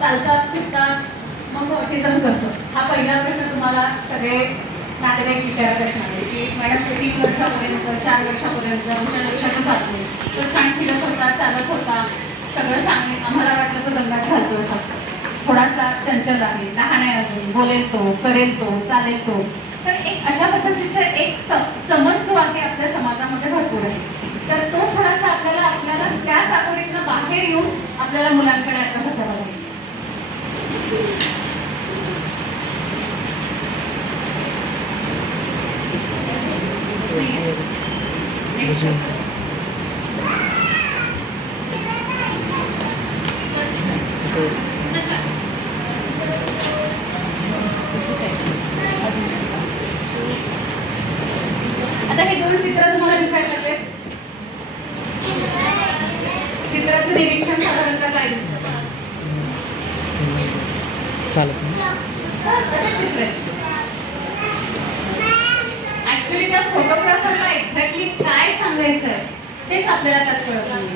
चालतात फिरतात, मग ऑटिझम कसं? हा पहिला प्रश्न तुम्हाला सगळे नातेवाईक विचारत असणार आहे की मॅडम 3 वर्षापर्यंत 4 वर्षापर्यंत आमच्या लक्षातच आलं नाही, तो छान फिरत होता, चालत होता, सगळं आम्हाला वाटलं तो दंगाच घालतोय फक्त, थोडासा चंचल आहे, लहान आहे अजून, बोलेल तो, करेल तो, चालेल तो. तर एक अशा पद्धतीचा एक समज जो आहे आपल्या समाजामध्ये भरपूर आहे. तर तो थोडासा आपल्याला त्या चाकोरीतनं बाहेर येऊन आपल्याला मुलांकडे आता सध्या बघायचं. नेक्स्ट आता हे दोन चित्र तुम्हाला दिसायला लागले. चित्राचं निरीक्षण साधारणतः काय दिसतं? असे चित्र ऍक्च्युली त्या फोटोग्राफरला एक्झॅक्टली काय सांगायचंय तेच आपल्याला त्यात कळत नाही.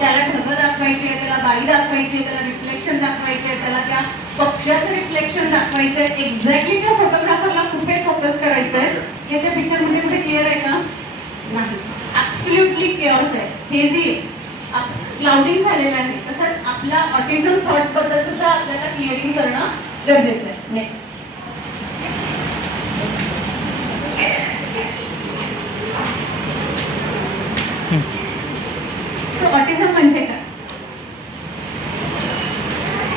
त्याला ढगं दाखवायचे, त्याला बाई दाखवायची, त्याला रिफ्लेक्शन दाखवायचे, त्याला त्या पक्ष्याचं रिफ्लेक्शन दाखवायचंय. एक्झॅक्टली त्या फोटोग्राफरला कुठे फोकस करायचंय हे त्या पिक्चर मध्ये कुठे क्लिअर आहे का? नाही. ऍब्सोल्युटली केऑस आहे, हेजी क्लाउडिंग झालेलं आहे. तसंच आपला ऑटिझम थॉट्स बद्दल सुद्धा आपल्याला क्लिअरिंग करणं गरजेचं आहे. नेक्स्ट. सो ऑटिझम म्हणजे काय?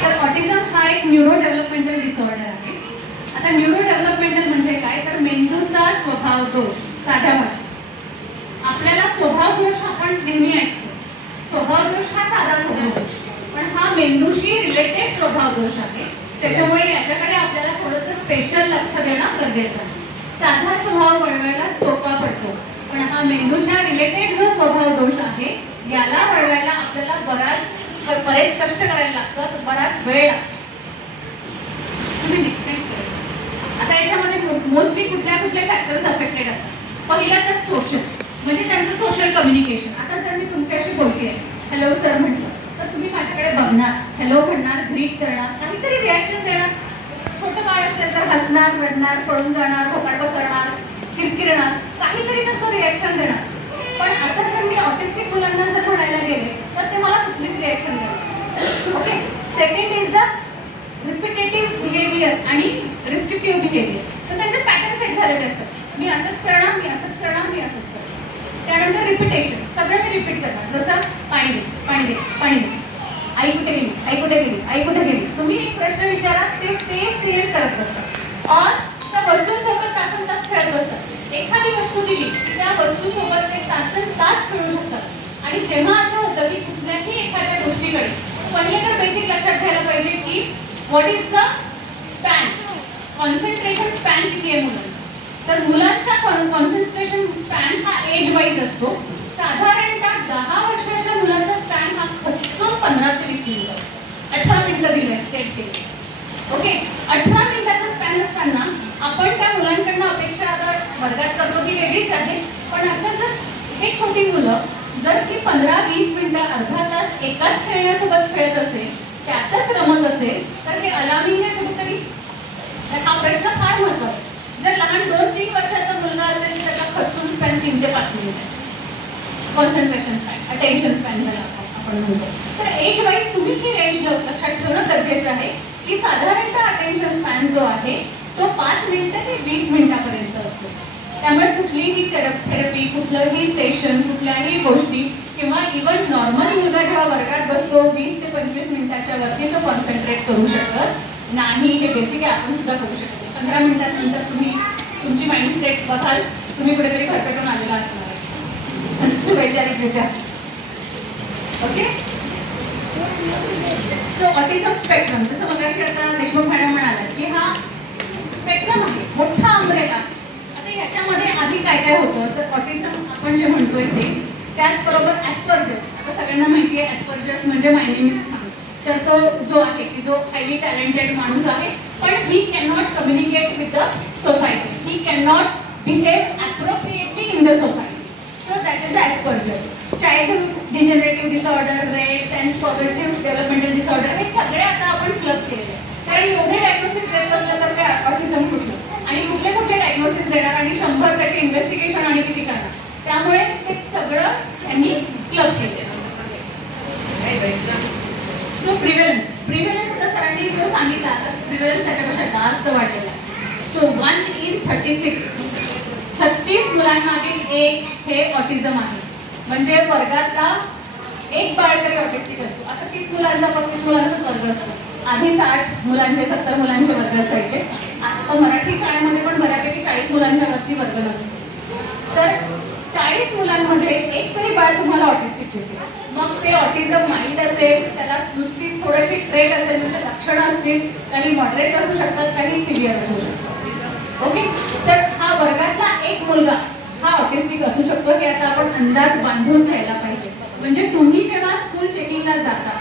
तर ऑटिझम हा एक न्यूरो डेव्हलपमेंटल डिसऑर्डर आहे. आता न्यूरो डेव्हलपमेंटल म्हणजे काय? तर मेंदूचा स्वभाव दोष. साध्या भाषेत आपल्याला स्वभाव दोष आपण नेहमी ऐकतो. स्वभाव दोष हा साधा स्वभाव दोष, पण हा मेंदूशी रिलेटेड स्वभाव दोष आहे. त्याच्यामुळे याच्याकडे आपल्याला थोडंसं स्पेशल लक्ष देणं गरजेचं आहे. साधा स्वभाव वळवायला सोपा पडतो, पण हा मेंदूच्या रिलेटेड जो स्वभाव दोष आहे याला वळवायला आपल्याला बरेच कष्ट करायला लागतात, बराच वेळ लागतो. तुम्ही नेक्स्ट टाइम करा. आता याच्यामध्ये मोस्टली कुठल्या फॅक्टर्स अफेक्टेड असतात? पहिला तर सोशल, म्हणजे त्यांचं सोशल कम्युनिकेशन. आता जर मी तुमच्याशी बोलते, हॅलो सर म्हटलं, तर तुम्ही माझ्याकडे बघणार, हॅलो म्हणणार, ग्रीट करणार, काहीतरी रिॲक्शन देणार. छोटं बाळ असेल तर हसणार, रडणार, पळून जाणार, भोकाड पसरणार, किरकिरणार, काहीतरी नंतर रिॲक्शन देणार. पण आता जर मी ऑटिस्टिक मुलांना जर म्हणायला गेले तर ते मला कुठलीच रिॲक्शन देणार. Okay. Second is the repetitive behaviour आणि रिस्ट्रिक्टिव्ह बिहेवियर. तर त्यांचे पॅटर्न्स एक झालेले असतात. मी असंच करणार, मी असंच करणार, मी असंच करणार. त्यानंतर रिपिटेशन, सगळं मी रिपीट करणार. जसं पाणी दे, पाणी दे, पाणी दे, आई कुठे गेली, आई कुठे गेली, आई कुठे गेली. तुम्ही एक प्रश्न विचारा, ते सेम करत बसतात. और त्या वस्तूंसोबत तासन तास खेळत बसतात. एखादी वस्तू दिली की त्या वस्तूसोबत ते तासन तास खेळू शकतात. आणि जेव्हा असं होतं की कुठल्याही एखाद्या गोष्टीकडे पहिले तर बेसिक लक्षात घ्यायला पाहिजे की what is the span, concentration span किती आहे मुलांचा. तर मुलांचा कॉन्सन्ट्रेशन स्पॅन हा एज वाईज असतो. साधारणतः 10 वर्षाच्या मुलाचा स्पॅन हा खचून 15 ते 20 मिनिटं असतो. 18 मिनिटं दिले सेट केले. ओके. 18 मिनिटाचा स्पॅन असताना आपण त्या मुलांकडनं अपेक्षा आता वर्गात करतो ती वेगळीच आहे. पण आता जर हे छोटी मुलं जर ती 15-20 मिनिटं, अर्धा तास एकाच खेळण्यासोबत खेळत असेल, त्यातच रमत असेल, तर हे अलार्मिंग आहे कुठेतरी. तर हा प्रश्न फार महत्त्वाचा. जर लहान 2-3 वर्षाचा मुलगा असेल तर त्याचा खचून स्पॅन 3 ते 5 मिनिट आहे. कॉन्सन्ट्रेशन स्पॅन, अटेन्शन स्पॅन झाला आपण म्हणतो. तर एज वाईज तुम्ही ही रेंज लक्षात ठेवणं गरजेचं आहे की साधारणतः अटेन्शन स्पॅन जो आहे तो 5 मिनिटं ते 20 मिनिटापर्यंत असतो. त्यामुळे कुठलीही थेरपी, कुठलंही सेशन, कुठल्याही गोष्टी किंवा इवन नॉर्मल मुलगा जेव्हा वर्गात बसतो 20 ते 25 मिनिटाच्या वरती तो कॉन्सन्ट्रेट करू शकत नाही. हे बेसिक आहे, आपण सुद्धा करू शकतो. 15 मिनिटांनंतर तुम्ही तुमची माइंड स्टेट बघाल, तुम्ही कुठेतरी खरकटून आलेला असणार आहे वैचारिकरित्या. ओके. सो ऑटिझम स्पेक्ट्रम, जसं मगाशी आता देशमुख मॅडम म्हणाला की हा स्पेक्ट्रम आहे, मोठा अम्ब्रेला. आता ह्याच्यामध्ये आधी काय काय होतं तर ऑटिझम आपण जे म्हणतोय ते, त्याचबरोबर ॲस्पर्जर्स. आता सगळ्यांना माहिती आहे ॲस्पर्जर्स म्हणजे माय नेम इज खान. तर तो जो आहे की जो हायली टॅलेंटेड माणूस आहे, पण he can not communicate with the society, he can not behave appropriately in the society. So that is Asperger's. Childhood degenerative disorder, Rett's and progressive developmental disorder, हे सगळे आता आपण त्यामुळे हे सगळं त्यांनी क्लब केलेलं. सो प्रिव्हेलन्स आता सरांनी जो सांगितला, प्रिव्हेलन्स त्याच्यापेक्षा जास्त वाढलेला आहे. सो 1 in 36 मुलांमागील एक हे ऑटिझम आहे. म्हणजे वर्गातला एक बाळ तरी ऑटिस्टिक असतो. आता 30 मुलांचा 35 मुलांचा वर्ग असतो. आधी 60 मुलांचे 70 मुलांचे वर्ग असायचे. आता मराठी शाळेमध्ये पण बऱ्यापैकी 40 मुलांच्या वरती वर्ग नसतो. तर 40 मुलांमध्ये एक तरी बाळ तुम्हाला ऑटिस्टिक दिसेल. मग ते ऑटिझम माइल्ड असेल, त्याला नुसती थोडीशी ट्रेट असेल, म्हणजे लक्षणं असतील, काही मॉडरेट असू शकतात, काही सिव्हिअर असू शकतात. ओके, तर हा वर्गातला एक मुलगा हा ऑटिस्टिक असू शकतो हे आता आपण अंदाज बांधून घ्यायला पाहिजे. म्हणजे तुम्ही जेव्हा स्कूल चेकिंगला जाता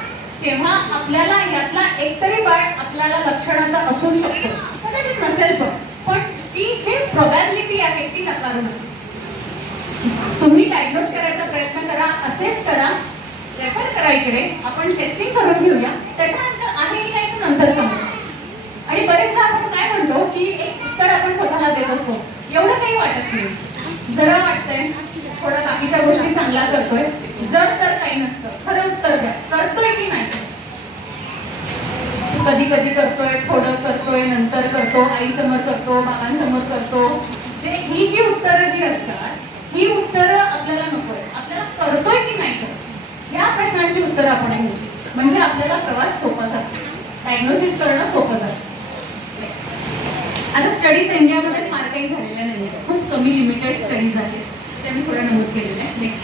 तेव्हा आपल्याला यातला एकतरी बाळ आपल्याला लक्षणाचा असू शकतो, कदाचित नसेल पण ती जी प्रोबॅबिलिटी आहे ती नकारू नका. तुम्ही डायग्नोज करायचा प्रयत्न करा, असेस करा, रेफर करा इकडे, आपण टेस्टिंग करून घेऊया, त्याच्यानंतर आहे की नाही नंतर करू. आणि बरेचदा आपण काय म्हणतो की एक उत्तर आपण स्वतःला देत असतो, एवढं काही वाटत नाही, जरा वाटतंय, थोडं बाकीच्या गोष्टी चांगल्या करतोय, जर तर काही नसतं. खरं उत्तर द्या, करतोय की नाही. कधी कधी करतोय, थोडं करतोय, नंतर करतो, आईसमोर करतो, बाबांसमोर करतो. ही जी उत्तरं जी असतात ही उत्तरं आपल्याला नकोय. आपल्याला करतोय की नाही करत या प्रश्नांची उत्तरं आपण घ्यायची, म्हणजे आपल्याला प्रवास सोपा जातो, डायग्नोसिस करणं सोपं जातं. आता स्टडीज इंडियामध्ये फार काही झालेल्या नाही, खूप कमी लिमिटेड स्टडीज आहेत, ते मी थोडं नमूद केलेलं आहे. Next,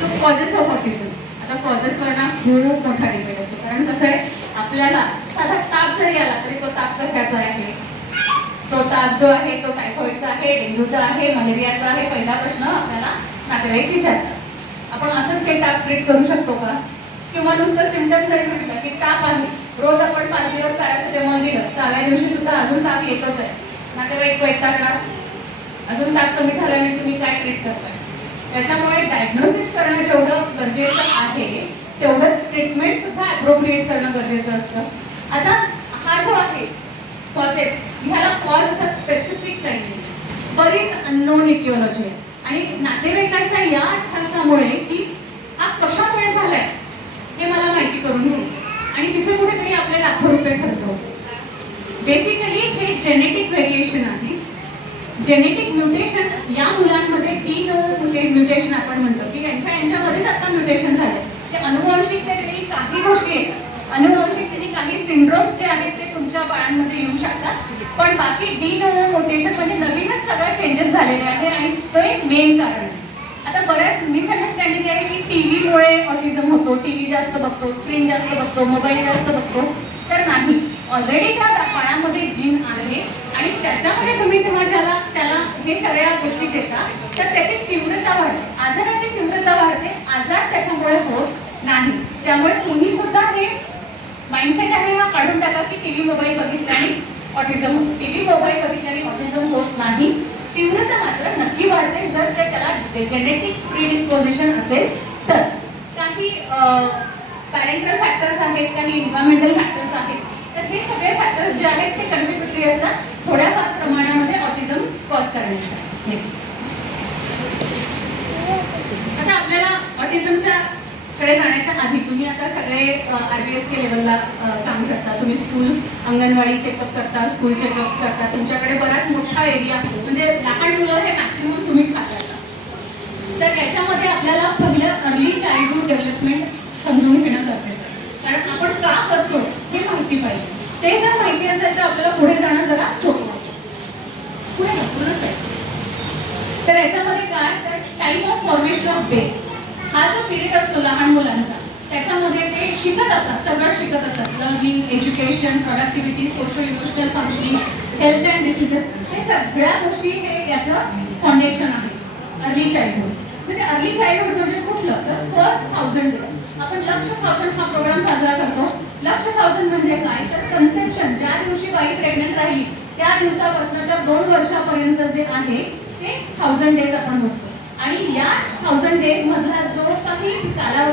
so causes of autism. आता कॉजेसवर ना खूप मोठा डिपेंड असतो, कारण कसं आहे, आपल्याला साधा ताप जरी आला तरी तो ताप कशाचा आहे, तो ताप जो आहे तो टायफॉइडचा आहे, डेंग्यूचा आहे, मलेरियाचा आहे. पहिला प्रश्न आपल्याला नातेवाईक विचारतात. आपण असंच काही ताप ट्रीट करू शकतो का? किंवा नुसतं सिम्पटम जरी म्हटलं की ताप आहे, रोज आपण 5 दिवस पॅरासिटामॉल दिलं, 6व्या दिवशी सुद्धा अजून ताप येतोच आहे, नातेवाईक वैतागला, अजून ताप कमी झाला नाही, तुम्ही काय ट्रीट करताय. त्याच्यामुळे डायग्नोसिस करणं जेवढं गरजेचं आहे तेवढंच ट्रीटमेंट सुद्धा ॲप्रोप्रिएट करणं गरजेचं असतं. आता हा जो आहे कॉजेस, ह्याला कॉज असा स्पेसिफिक नाही, बरीच अननोन इटिओलॉजी आहे. आणि नातेवाईकांच्या या अभ्यासामुळे की हा कशामुळे झालाय हे मला माहिती करून घ्यायचं, आणि तिथे कुठेतरी आपले लाखो रुपये खर्च होते. बेसिकली हे जेनेटिक व्हेरिएशन आहे. जेनेटिक म्युटेशन या मुलांमध्ये डी नोव्हो म्युटेशन आपण म्हणतो की यांच्यामध्येच आता म्युटेशन झाले. ते अनुवांशिकतेने काही गोष्टी आहेत, अनुवांशिकतेने काही सिंड्रोम्स जे आहेत ते तुमच्या बाळांमध्ये येऊ शकतात, पण बाकी डी नोव्हो म्युटेशन म्हणजे नवीनच सगळं चेंजेस झालेले आहे, आणि तो एक मेन कारण आहे. आता बऱ्याच मिसअंडरस्टँडिंग आहे की टीव्हीमुळे ऑटिझम होतो, टीव्ही जास्त बघतो, स्क्रीन जास्त बघतो, मोबाईल जास्त बघतो. तर नाही, ऑलरेडी त्या बाळामध्ये जीन आहे, आणि त्याच्यामध्ये तुम्ही तेव्हा त्याला हे सगळ्या गोष्टी देता तर त्याची तीव्रता वाढते, आजाराची तीव्रता वाढते, आजार त्याच्यामुळे होत नाही. त्यामुळे तुम्ही सुद्धा हे माइंडसेट आहे हा काढून टाका की टीव्ही मोबाईल बघितल्याने ऑटिझम होतो. टीव्ही मोबाईल बघितल्याने ऑटिझम होत नाही, तीव्रता मात्र नक्की वाढते जर ते त्याला जेनेटिक प्रीडिस्पोजिशन असेल तर. काही पॅरेंटल फॅक्टर्स आहेत, काही एन्व्हायरमेंटल फॅक्टर्स आहेत, तर हे सगळे फॅक्टर्स जे आहेत ते कंट्रीब्युटरी असतात थोड्याफार प्रमाणामध्ये ऑटिझम कॉज करण्यासाठी. आता आपल्याला ऑटिझमच्या कडे जाण्याच्या आधी तुम्ही आता सगळे RBSK लेवलला काम करता, तुम्ही स्कूल अंगणवाडी चेकअप करता, स्कूल चेकअप्स करता, तुमच्याकडे बराच मोठा एरिया, म्हणजे लहान मुलं हे मॅक्सिमम तुम्हीच खातायचा. तर याच्यामध्ये आपल्याला पहिलं अर्ली चाइल्डहूड डेव्हलपमेंट समजून घेणं गरजेचं आहे, कारण आपण का करतो हे माहिती पाहिजे. ते जर माहिती असेल तर आपल्याला पुढे जाणं जरा सोपं होतं. पुढे नक्कीच आहे. तर याच्यामध्ये काय, तर time of formation of base हा जो पिरियड असतो लहान मुलांचा, त्याच्यामध्ये ते शिकत असतात, सगळं शिकत असतात. Learning, education, productivity, social emotional functioning, health and diseases, हे सगळ्या गोष्टी हे याचं फाउंडेशन आहे अर्ली चाइल्डहुड. म्हणजे अर्ली चाइल्डहुड म्हणजे कुठलं, तर फर्स्ट 1000 डेज. आपण लक्ष 1000 हा प्रोग्राम साजरा करतो. लक्ष 1000 म्हणजे काय, तर कन्सेप्शन, ज्या दिवशी बाई प्रेग्नंट राहिली त्या दिवसापासून तर 2 वर्षापर्यंत जे आहे ते 1000 डेज आपण बसतो. आणि या 1000 डेज मधला जो काही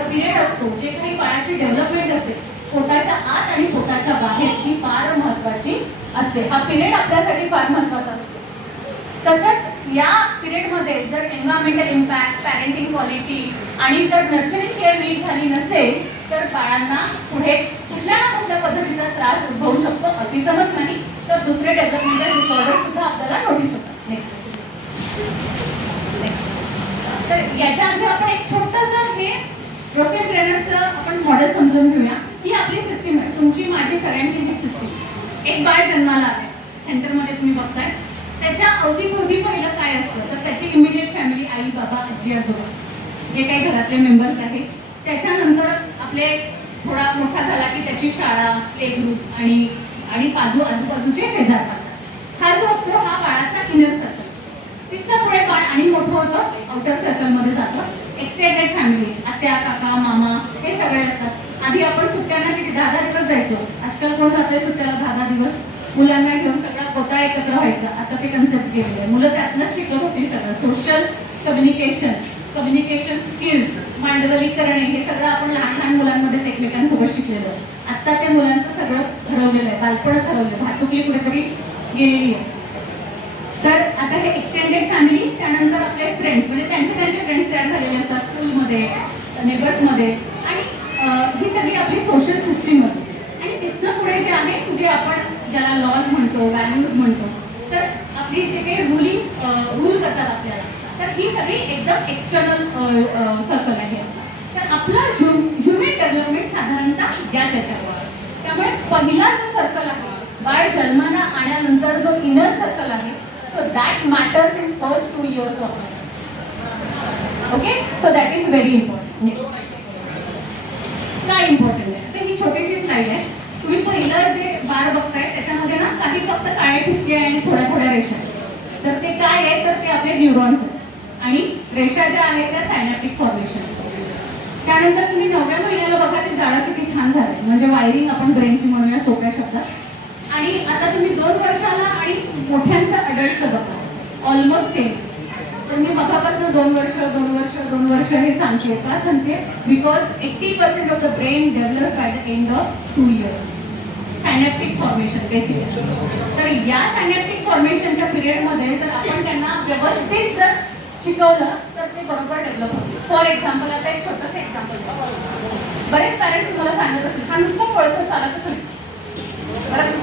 पिरियड असतो, जे काही बाळाची डेव्हलपमेंट असते, पोटाच्या आत आणि पोटाच्या बाहेर ही फार महत्वाची असते. हा पिरियड आपल्यासाठी फार महत्वाचा असतो. तसंच या पिरियडमध्ये जर एन्व्हायरमेंटल इम्पॅक्ट, पॅरेंटिंग क्वालिटी आणि जर नर्चरिंग केअर नीट झाली नसेल तर बाळांना पुढे कुठल्या ना कुठल्या पद्धतीचा त्रास उद्भवू शकतो. अतिसमच नाही तर दुसरे डेव्हलपमेंटल डिसऑर्डर सुद्धा आपल्याला नोटीस होतात. नेक्स्ट. तर याच्या आधी आपण एक छोटंसं हे रॉकेट ट्रेनरचं आपण मॉडेल समजून घेऊया. ही आपली सिस्टीम आहे, तुमची माझी सगळ्यांची ही सिस्टीम. एक बाळ जन्माला आले, सेंटरमध्ये तुम्ही बघताय, त्याच्या अवतीभोवती पहिलं काय असतं तर त्याची इमिडिएट फॅमिली, आई बाबा, आजी आजोबा, जे काही घरातले मेंबर्स आहेत. त्याच्यानंतर आपले थोडा मोठा झाला की त्याची शाळा, प्ले ग्रुप आणि आजूबाजूचे शेजार पाजार. हा जो असतो हा बाळाचा इनर सर्कल. तिथनं पुढे बाळ आणि मोठं होतं, आउटर सर्कलमध्ये जातं. एक्सटेंडेड फॅमिली, आत्या, काका, मामा हे सगळे असतात. आधी आपण सुट्ट्यांना किती 10 दिवस जायचो. आजकाल कोण जातोय सुट्ट्याला 10 दिवस? मुलांना घेऊन सगळा गोता एकत्र व्हायचा. आता ते कन्सेप्ट गेलेलं आहे. मुलं त्यातनंच शिकत होती सगळं. सोशल कम्युनिकेशन स्किल्स, मांडवली करणे, हे सगळं आपण लहान मुलांमध्येच एकमेकांसोबत शिकलेलो आहे. आता ते मुलांचं सगळं हरवलेलं आहे, बालपणच हरवलं, भातुकली कुठेतरी गेलेली आहे. तर आता हे एक्सटेंडेड फॅमिली, त्यानंतर आपले फ्रेंड्स, म्हणजे त्यांचे फ्रेंड्स तयार झालेले असतात स्कूलमध्ये, नेबर्समध्ये, आणि ही सगळी आपली सोशल सिस्टीम असते. आणि तिथनं पुढे जे आहे, जे आपण ज्याला लॉज म्हणतो, व्हॅल्यूज म्हणतो, तर आपली जे काही रूल करतात आपल्याला, तर ही सगळी एकदम एक्सटर्नल सर्कल आहे. तर आपलं ह्युमन डेव्हलपमेंट साधारणतः याच याच्यावर. त्यामुळे पहिला जो सर्कल आहे, बाळ जन्माला आल्यानंतर जो इनर सर्कल आहे, so that matters in first 2 years of life. Okay, so that is very important. Next. काय इम्पॉर्टंट आहे तर ही छोटीशी स्लाइड आहे. तुम्ही पहिलं जे बार बघताय त्याच्यामध्ये ना काही फक्त काळे ठिपके आणि थोड्या रेषा आहेत. तर ते काय आहे तर ते आपले न्यूरॉन्स आहेत आणि रेषा ज्या आहेत त्या सायनॅप्टिक फॉर्मेशन. त्यानंतर तुम्ही 9व्या महिन्याला बघा ते जाळं किती छान झालं, म्हणजे वायरिंग आपण ब्रेनची म्हणूया सोप्या शब्दात. आणि आता तुम्ही 2 वर्षाला आणि मोठ्यांचं अडल्टचं बघा, ऑलमोस्ट सेम. तर मी मगापासून 2 वर्ष हे सांगते. का सांगते? Because 80% of the brain develop at the end of 2 years. Synaptic formation basically. तर या सायनॅप्टिक फॉर्मेशनच्या पिरियडमध्ये जर आपण त्यांना व्यवस्थित जर शिकवलं तर ते बरोबर डेव्हलप होते. फॉर एक्झाम्पल, आता एक छोटंसं एक्झाम्पल, बरेच पॅरेंट्स तुम्हाला सांगत असतील हा नुसतं पळतो चालतच नाही.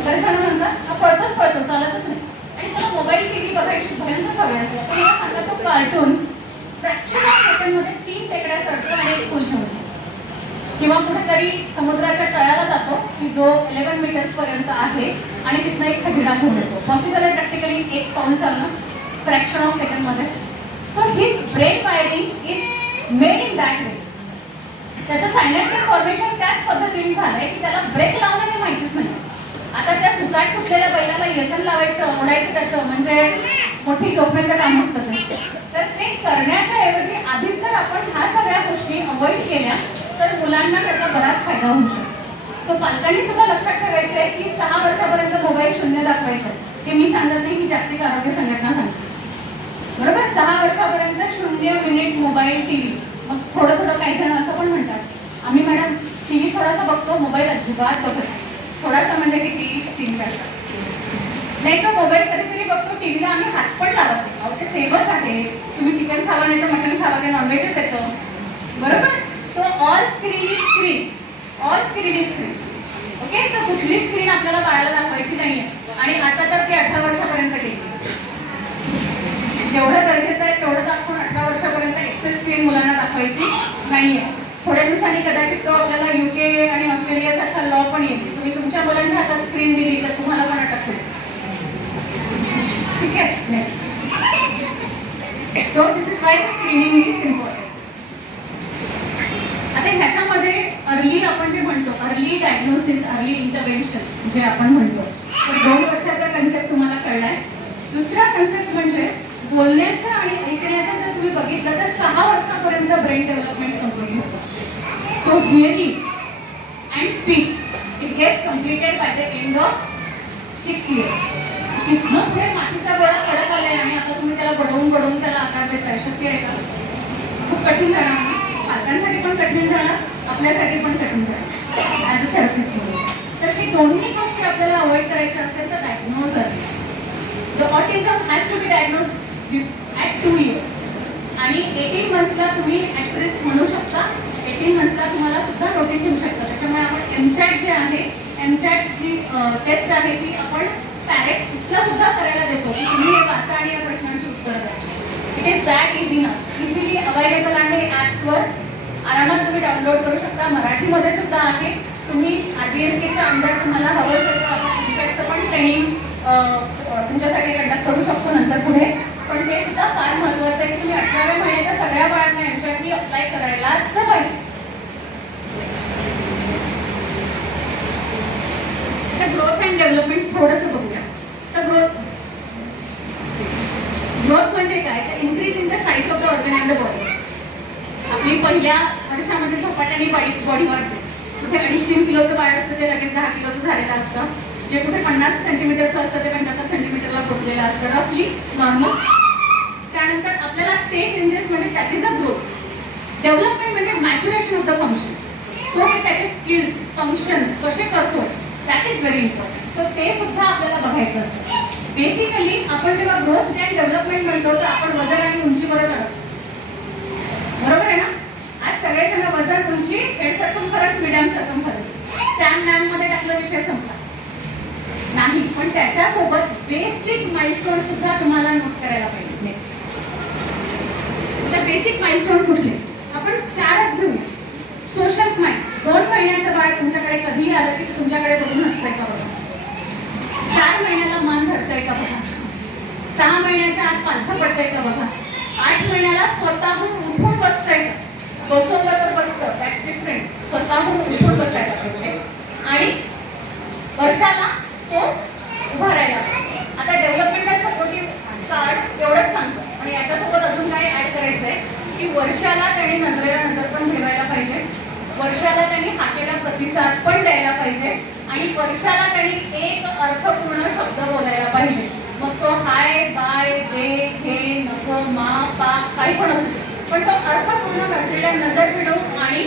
बरेच जण म्हणतात हा पळतोच चालतच नाही, आणि त्याला मोबाईल टीव्ही बघायची भयंकर सवय असते. तर मला सांगा, तो कार्टून फ्रॅक्शन ऑफ सेकंडमध्ये 3 टेकड्या चढतो आणि एक पूल घेऊन, किंवा कुठेतरी समुद्राच्या तळाला जातो की जो 11 मीटर्स पर्यंत आहे आणि तिथनं एक खजिरा घेऊन येतो. पॉसिबल आहे प्रॅक्टिकली 1 पाऊल चालणं फ्रॅक्शन ऑफ सेकंडमध्ये. So his brain wiring is made in that way. त्याचं सायनॅप्टिक फॉर्मेशन त्याच पद्धतीने झालंय की त्याला ब्रेक लावणं हे माहितीच नाही. आता त्या सुसाट सुटलेल्या बैलाला व्यसन लावायचं, ओढायचं त्याचं म्हणजे मोठी जोखमीचं काम असतं ते. तर ते करण्याच्या ऐवजी आधीच जर आपण ह्या सगळ्या गोष्टी अवॉइड केल्या तर मुलांना त्याचा बराच फायदा होऊ शकतो. सो पालकांनी सुद्धा लक्षात ठेवायचं आहे की 6 वर्षापर्यंत मोबाईल शून्य दाखवायचं आहे. हे मी सांगत नाही, ही जागतिक आरोग्य संघटना सांगते. बरोबर, 6 वर्षापर्यंत 0 मिनिट मोबाईल, टीव्ही. मग थोडं काही जण असं पण म्हणतात, आम्ही मॅडम टीव्ही थोडासा बघतो, मोबाईल अजिबात बघत नाही. थोडासा म्हणजे किती? 3-4 तास. नाही, तो मोबाईल कधीतरी बघतो, टीव्हीला आम्ही हात पण लावत नाही. अहो ते सेमच आहे. तुम्ही चिकन खावा नाही तर मटन खावा, ते नॉनव्हेजच येतं. बरोबर. So all screen is screen. Okay, तर कुठली स्क्रीन आपल्याला बाळाला दाखवायची नाही आहे. आणि आता तर ते 18 वर्षापर्यंत गेली. जेवढं गरजेचं आहे तेवढं दाखवून 18 वर्षापर्यंत एक्सेस स्क्रीन मुलांना दाखवायची नाही आहे. थोड्या दिवसांनी कदाचित तो आपल्याला UK आणि ऑस्ट्रेलियासारखा लॉ पण येईल. तुम्ही तुमच्या मुलांच्या हातात स्क्रीन दिली तर तुम्हाला पण अटक होईल. ठीक आहे, next. So this is why screening is important. आता ह्याच्यामध्ये अर्ली आपण जे म्हणतो, अर्ली डायग्नोसिस, अर्ली इंटरव्हेन्शन जे आपण म्हणतो, तर 2 वर्षाचा कन्सेप्ट तुम्हाला कळलाय. दुसरा कन्सेप्ट म्हणजे बोलण्याचं आणि ऐकण्याचं जर तुम्ही बघितलं तर 6 वर्षापर्यंत ब्रेन डेव्हलपमेंट कंप्लीट होतं. So hearing and speech it gets completed by the end of 6 years. तिथनं पुढे मातीचा गोळा कडक आलाय आणि आता तुम्ही त्याला बडवून त्याला आकार देताय. शक्य आहे का? खूप कठीण जाणार. पालकांसाठी पण कठीण जाणार, आपल्यासाठी पण कठीण जाणार. ॲज अ थेरपिस्ट म्हणून. तर ही दोन्ही गोष्टी आपल्याला अवॉइड करायच्या असेल तर diagnose early. The autism has to be diagnose at 2 years आणि 18 monthsला तुम्ही ॲट रिस्क म्हणू शकता. 18 monthsला तुम्हाला सुद्धा नोटीस येऊ शकतं. त्याच्यामुळे आपण एमचॅट जे आहे, एमचॅट जी टेस्ट आहे ती आपण पॅरेंट्सला सुद्धा करायला देतो की तुम्ही हे वाचा आणि या प्रश्नांची उत्तरं द्या. इट इज दॅट इझी ना, इझिली अवेलेबल आहे ॲप्सवर, आरामात तुम्ही डाउनलोड करू शकता. मराठीमध्ये सुद्धा आहे. तुम्ही RBSKच्या अंडर तुम्हाला हवं असेल तर आपण एमचॅटचं पण ट्रेनिंग तुमच्यासाठी कंडक्ट करू शकतो नंतर पुढे. पण ते सुद्धा फार महत्त्वाचं आहे की तुम्ही 18व्या महिन्याच्या सगळ्या बाळांना एमचॅट ही अप्लाय करायलाच पाहिजे. ग्रोथ अँड डेव्हलपमेंट थोडंसं बघूया. तर ग्रोथ म्हणजे काय, तर increase in the size of the organ and the body. आपली पहिल्या वर्षामध्ये झपाट्याने बॉडी वाढते. कुठे 2.5-3 किलोचं बाळ असतं ते लगेच 10 किलोचं झालेलं असतं. जे कुठे 50 सेंटीमीटरचं असतं ते 75 सेंटीमीटरला पोचलेलं असतं रफली नॉर्मल. त्यानंतर आपल्याला ते चेंजेस म्हणजे that is a growth. Development म्हणजे मॅच्युरेशन ऑफ द फंक्शन. तो हे त्याचे स्किल्स फंक्शन्स कसे करतो that is very important. So ते सुद्धा आपल्याला बघायचं असतं. बेसिकली आपण जेव्हा ग्रोथ अँड डेव्हलपमेंट म्हणतो तर आपण वजन आणि उंचीवरच आहोत, बरोबर आहे ना. आज सगळेजण वजन, उंची, head circumference, medium circumference, Sam ma'am मध्ये टाकला विषय संपला नाही. पण त्याच्यासोबत बेसिक माइलस्टोन सुद्धा तुम्हाला नोट करायला पाहिजे. नेक्स्ट बेसिक माइलस्टोन कुठले आपण 4च घेऊया. Social smile. 2 महिन्याचं बाळ तुमच्याकडे कधीही आलं की तुमच्याकडे बघून हसतंय का बघा. 4 महिन्याला मान धरतंय का बघा. 6 महिन्याच्या आत पालथं पडतंय का बघा. 8 महिन्याला स्वतःहून उठून बसतंय का. बसवलं तर बसतं, दॅट्स डिफरंट. स्वतःहून उठून बसायला पाहिजे. आणि वर्षाला तो उभा राहायला. आता डेव्हलपमेंटल सपोर्टिव्ह कार्ड एवढंच सांगतं. आणि याच्यासोबत अजून काय ऍड करायचं आहे की वर्षाला त्यांनी नजरेला नजर पण ठेवायला पाहिजे. वर्षाला त्यांनी हाकेला प्रतिसाद पण द्यायला पाहिजे. आणि वर्षाला त्यांनी एक अर्थपूर्ण शब्द बोलायला पाहिजे. मग तो हाय, बाय, दे, घे, नको, मा, पा काही पण असू दे. पण तो अर्थपूर्ण नजरेला नजर भिडवून आणि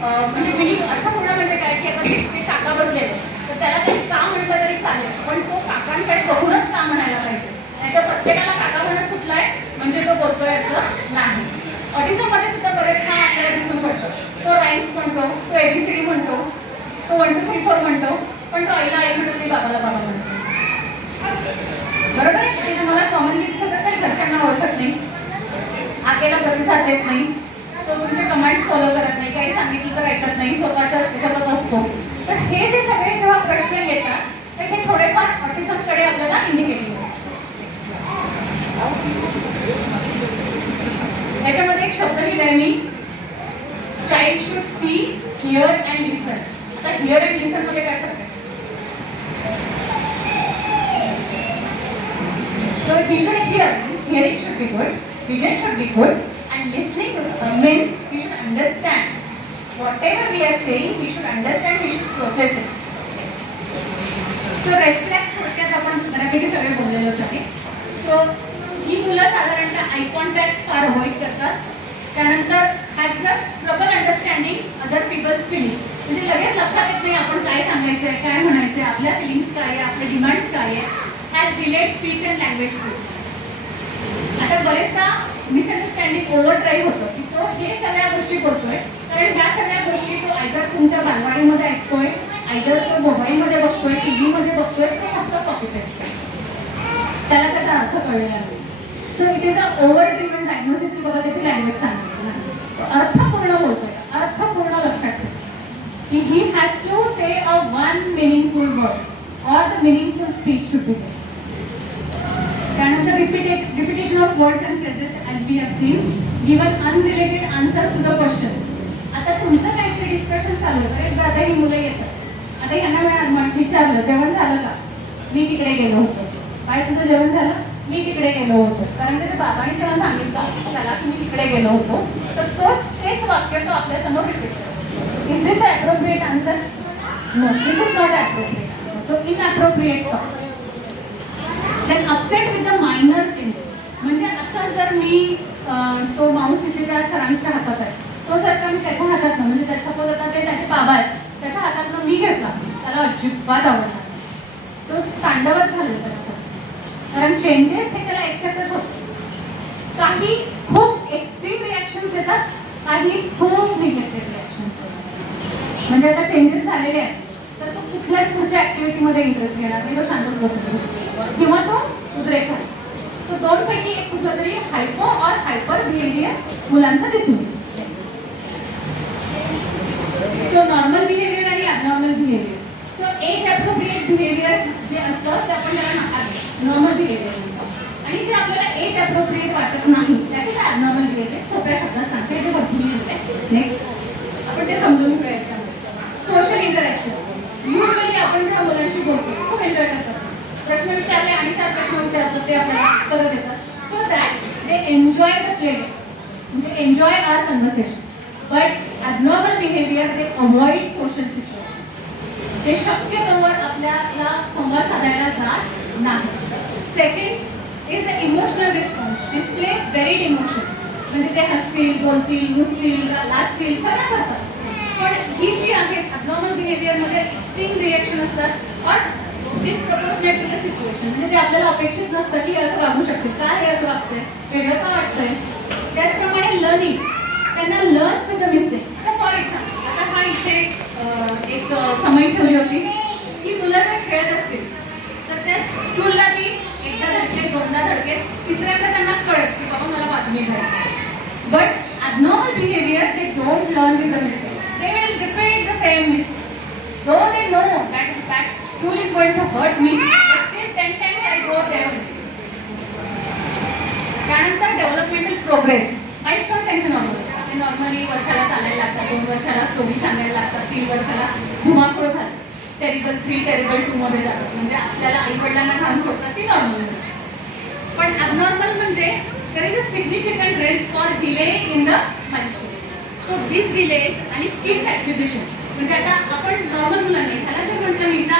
म्हणजे मिनिंग अर्थपूर्ण म्हणजे काय की आता ते काका बसलेले तर त्याला त्यांनी का म्हटलं तरी चालेल. पण तो काकांकडे बघूनच का म्हणायला पाहिजे. नाहीतर प्रत्येकाला काका म्हणत सुटलाय म्हणजे तो बोलतोय असं नाही. ऑटिझममध्ये सुद्धा बरेच काम आपल्याला दिसून पडतं. तो राईम्स म्हणतो, तो ABCD म्हणतो, तो 1 2 3 4 म्हणतो, पण तो आईला आई म्हणत नाही, बाबाला बाबा म्हणतो. बरोबर आहे. आणि मला कॉमनली सगळं काही घरच्यांना ओळखत नाही, आकेला प्रतिसाद देत नाही, तो तुमचे कमांड्स फॉलो करत नाही, काही सांगितलं तर ऐकत नाही, स्वतःच्या त्याच्यातच असतो. तर हे जे सगळे जेव्हा प्रश्न येतात तर हे थोडेफार ऑटिझमकडे आपल्याला इंडिकेटिव्ह असतात. याच्यामध्ये एक शब्द लिहिलाय मी, child should see, hear and listen. आता हिअर अँड लिसन मध्ये काय फरक आहे. So he should hear, hearing should be good, vision should be good, and listening means we should understand whatever we are saying. We should understand, we should process it. So reflex थोडक्यात आपण बऱ्यापैकी सगळे बोललेलोच आहे. So ही मुलं साधारणतः eye contact फार avoid करतात. त्यानंतर has the trouble understanding other peoples feeling. म्हणजे लगेच लक्षात येत नाही आपण काय सांगायचं आहे, काय म्हणायचं आहे, आपल्या फिलिंग्स काय आहे, आपले डिमांड्स काय आहे. Has delayed speech and language skill. आता बरेचदा मिसअंडरस्टँडिंग ओव्हर ड्राईव्ह होतं की तो हे सगळ्या गोष्टी करतोय कारण ह्या सगळ्या गोष्टी तो आयदर तुमच्या बालवाडीमध्ये ऐकतोय, आयदर तो मोबाईलमध्ये बघतोय, टीव्हीमध्ये बघतोय, तो फक्त कॉपी पेस्ट करतो. त्याला त्याचा अर्थ कळलेला नाही. So it is a over driven diagnosis की बाबा त्याची लँग्वेज सांगितली नाही. तो अर्थपूर्ण बोलतोय, अर्थपूर्ण लक्षात ठेवा की he has to say a one meaningful word or the meaningful speech should be. त्यानंतर repetition of words and phrases as we have seen, given unrelated answers to the questions. आता तुमचं काहीतरी डिस्कशन चालू आहे, बरेचदा आता ही मुलं येतात. आता ह्यांना विचारलं जेवण झालं का, मी तिकडे गेलो होतो. काय तुझं जेवण झालं, मी तिकडे गेलो होतो. कारण त्याच्या बाबांनी तेव्हा सांगितलं त्याला की मी तिकडे गेलो होतो. तर तेच वाक्य तो आपल्यासमोर रिपीट करतो. Is this appropriate answer? No, this is not appropriate answer. So inappropriate talk. Then upset with the minor changes. म्हणजे आता जर मी तो माऊस तिथे त्या सरांच्या हातात आहे, तो जर का मी त्याच्या हातात म्हणजे सपोज आता ते त्याचे बाबा आहेत, त्याच्या हातात अजिबात आवडणार तो तांडवच झालेला त्याचा, कारण चेंजेस हे त्याला एक्सेप्टच होते. काही खूप एक्स्ट्रीम रिॲक्शन्स येतात, काही खूप निगेटिव्ह रिॲक्शन्स येतात. म्हणजे आता चेंजेस झालेले आहेत तर तो कुठल्याच पुढच्या ऍक्टिव्हिटीमध्ये इंटरेस्ट घेणार नाही, तो शांतच बसतो किंवा तो उद्रेक होतो. तो दोनपैकी एक कुठला तरी हायपो और हायपर बिहेवियर मुलांचा दिसून येतो. सो नॉर्मल बिहेवियर आणि abnormal behaviour. So age appropriate behaviour जे असतं ते आपण त्याला नकार नॉर्मल बिहेवियर म्हणतो, आणि जे आपल्याला एज अप्रोप्रिएट वाटत नाही त्याचे काय अबनॉर्मल बिहेवियर. सोप्या शब्दात सांगते, जे भरपूर लिहिलेलं. नेक्स्ट आपण ते समजून घेऊया याच्यामध्ये. Social interaction. युजली आपण जेव्हा मुलांशी बोलतो खूप एन्जॉय करतात. प्रश्न विचारले आणि 4 प्रश्न विचारतो ते आपल्याला परत येतात. So that they enjoy the play, म्हणजे enjoy our conversation. But abnormal behaviour they avoid social situation. ते शक्यतोवर आपल्याला संवाद साधायला जात नाही. Second is the emotional response. Display varied emotions, म्हणजे ते हसतील, बोलतील, मुसतील, लाजतील, सगळं करतात. पण ही जी आहेत अबनॉर्मल बिहेवियरमध्ये एक्स्ट्रीम रिॲक्शन असतात और डिसप्रपोर्शनेट टू द सिच्युएशन, म्हणजे ते आपल्याला अपेक्षित नसतं की असं वागू शकते, काय हे असं वागतंय, वेगळं का वाटतंय. त्याचप्रमाणे लर्निंग, त्यांना लर्न्स विथ द मिस्टेक. तर फॉर एक्झाम्पल आता हा इथे एक समय ठेवली होती की मुलं जर खेळत असतील तर त्या स्टूलला ती एकदा धडकेल, दोनदा धडकेल, तिसऱ्यांदा त्यांना कळेल की बाबा मला बातमी घ्यायची. But abnormal behavior, they don't learn with the mistake. They will repeat the same mistake. Though they know that stool is going to hurt me, but still 10 times I go there. त्यानंतर developmental progress. Milestone tension ते normally वर्षाला चालायला लागतात, 2 वर्षाला story सांगायला लागतात, 3 वर्षाला धुमाकूळ घालतात, टेरिबल 3 टेरिबल 2 मध्ये जातात. म्हणजे आपल्याला आईवडिलांना घाम सोडतात ती नॉर्मल. पण ॲबनॉर्मल म्हणजे there is a significant risk for delay in the milestone. So these delays आणि skills acquisition, म्हणजे आता आपण नॉर्मल मुलांनी ह्याला जर म्हटलं मी जा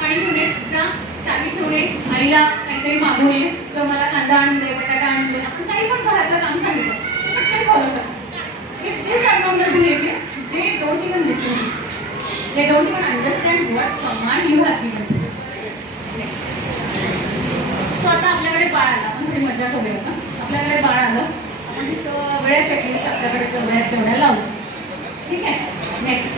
पाणी घेऊन ये, जा चावी ठेवून ये, आईला काहीतरी मागून ये, तर मला कांदा आणून दे, बटाटा आणून दे, आपण काही पण घरातलं काम सांगितलं पटकन फॉलो करतात. If this abnormal behavior, they don't even listen. They don't even understand what command you have given. So आता आपल्याकडे बाळ आला, आपण थोडी मजा करूया का. आपल्याकडे बाळ आलं, आपण सगळ्या चेकलिस्ट आपल्याकडे तेवढ्या लावू. ठीक आहे. नेक्स्ट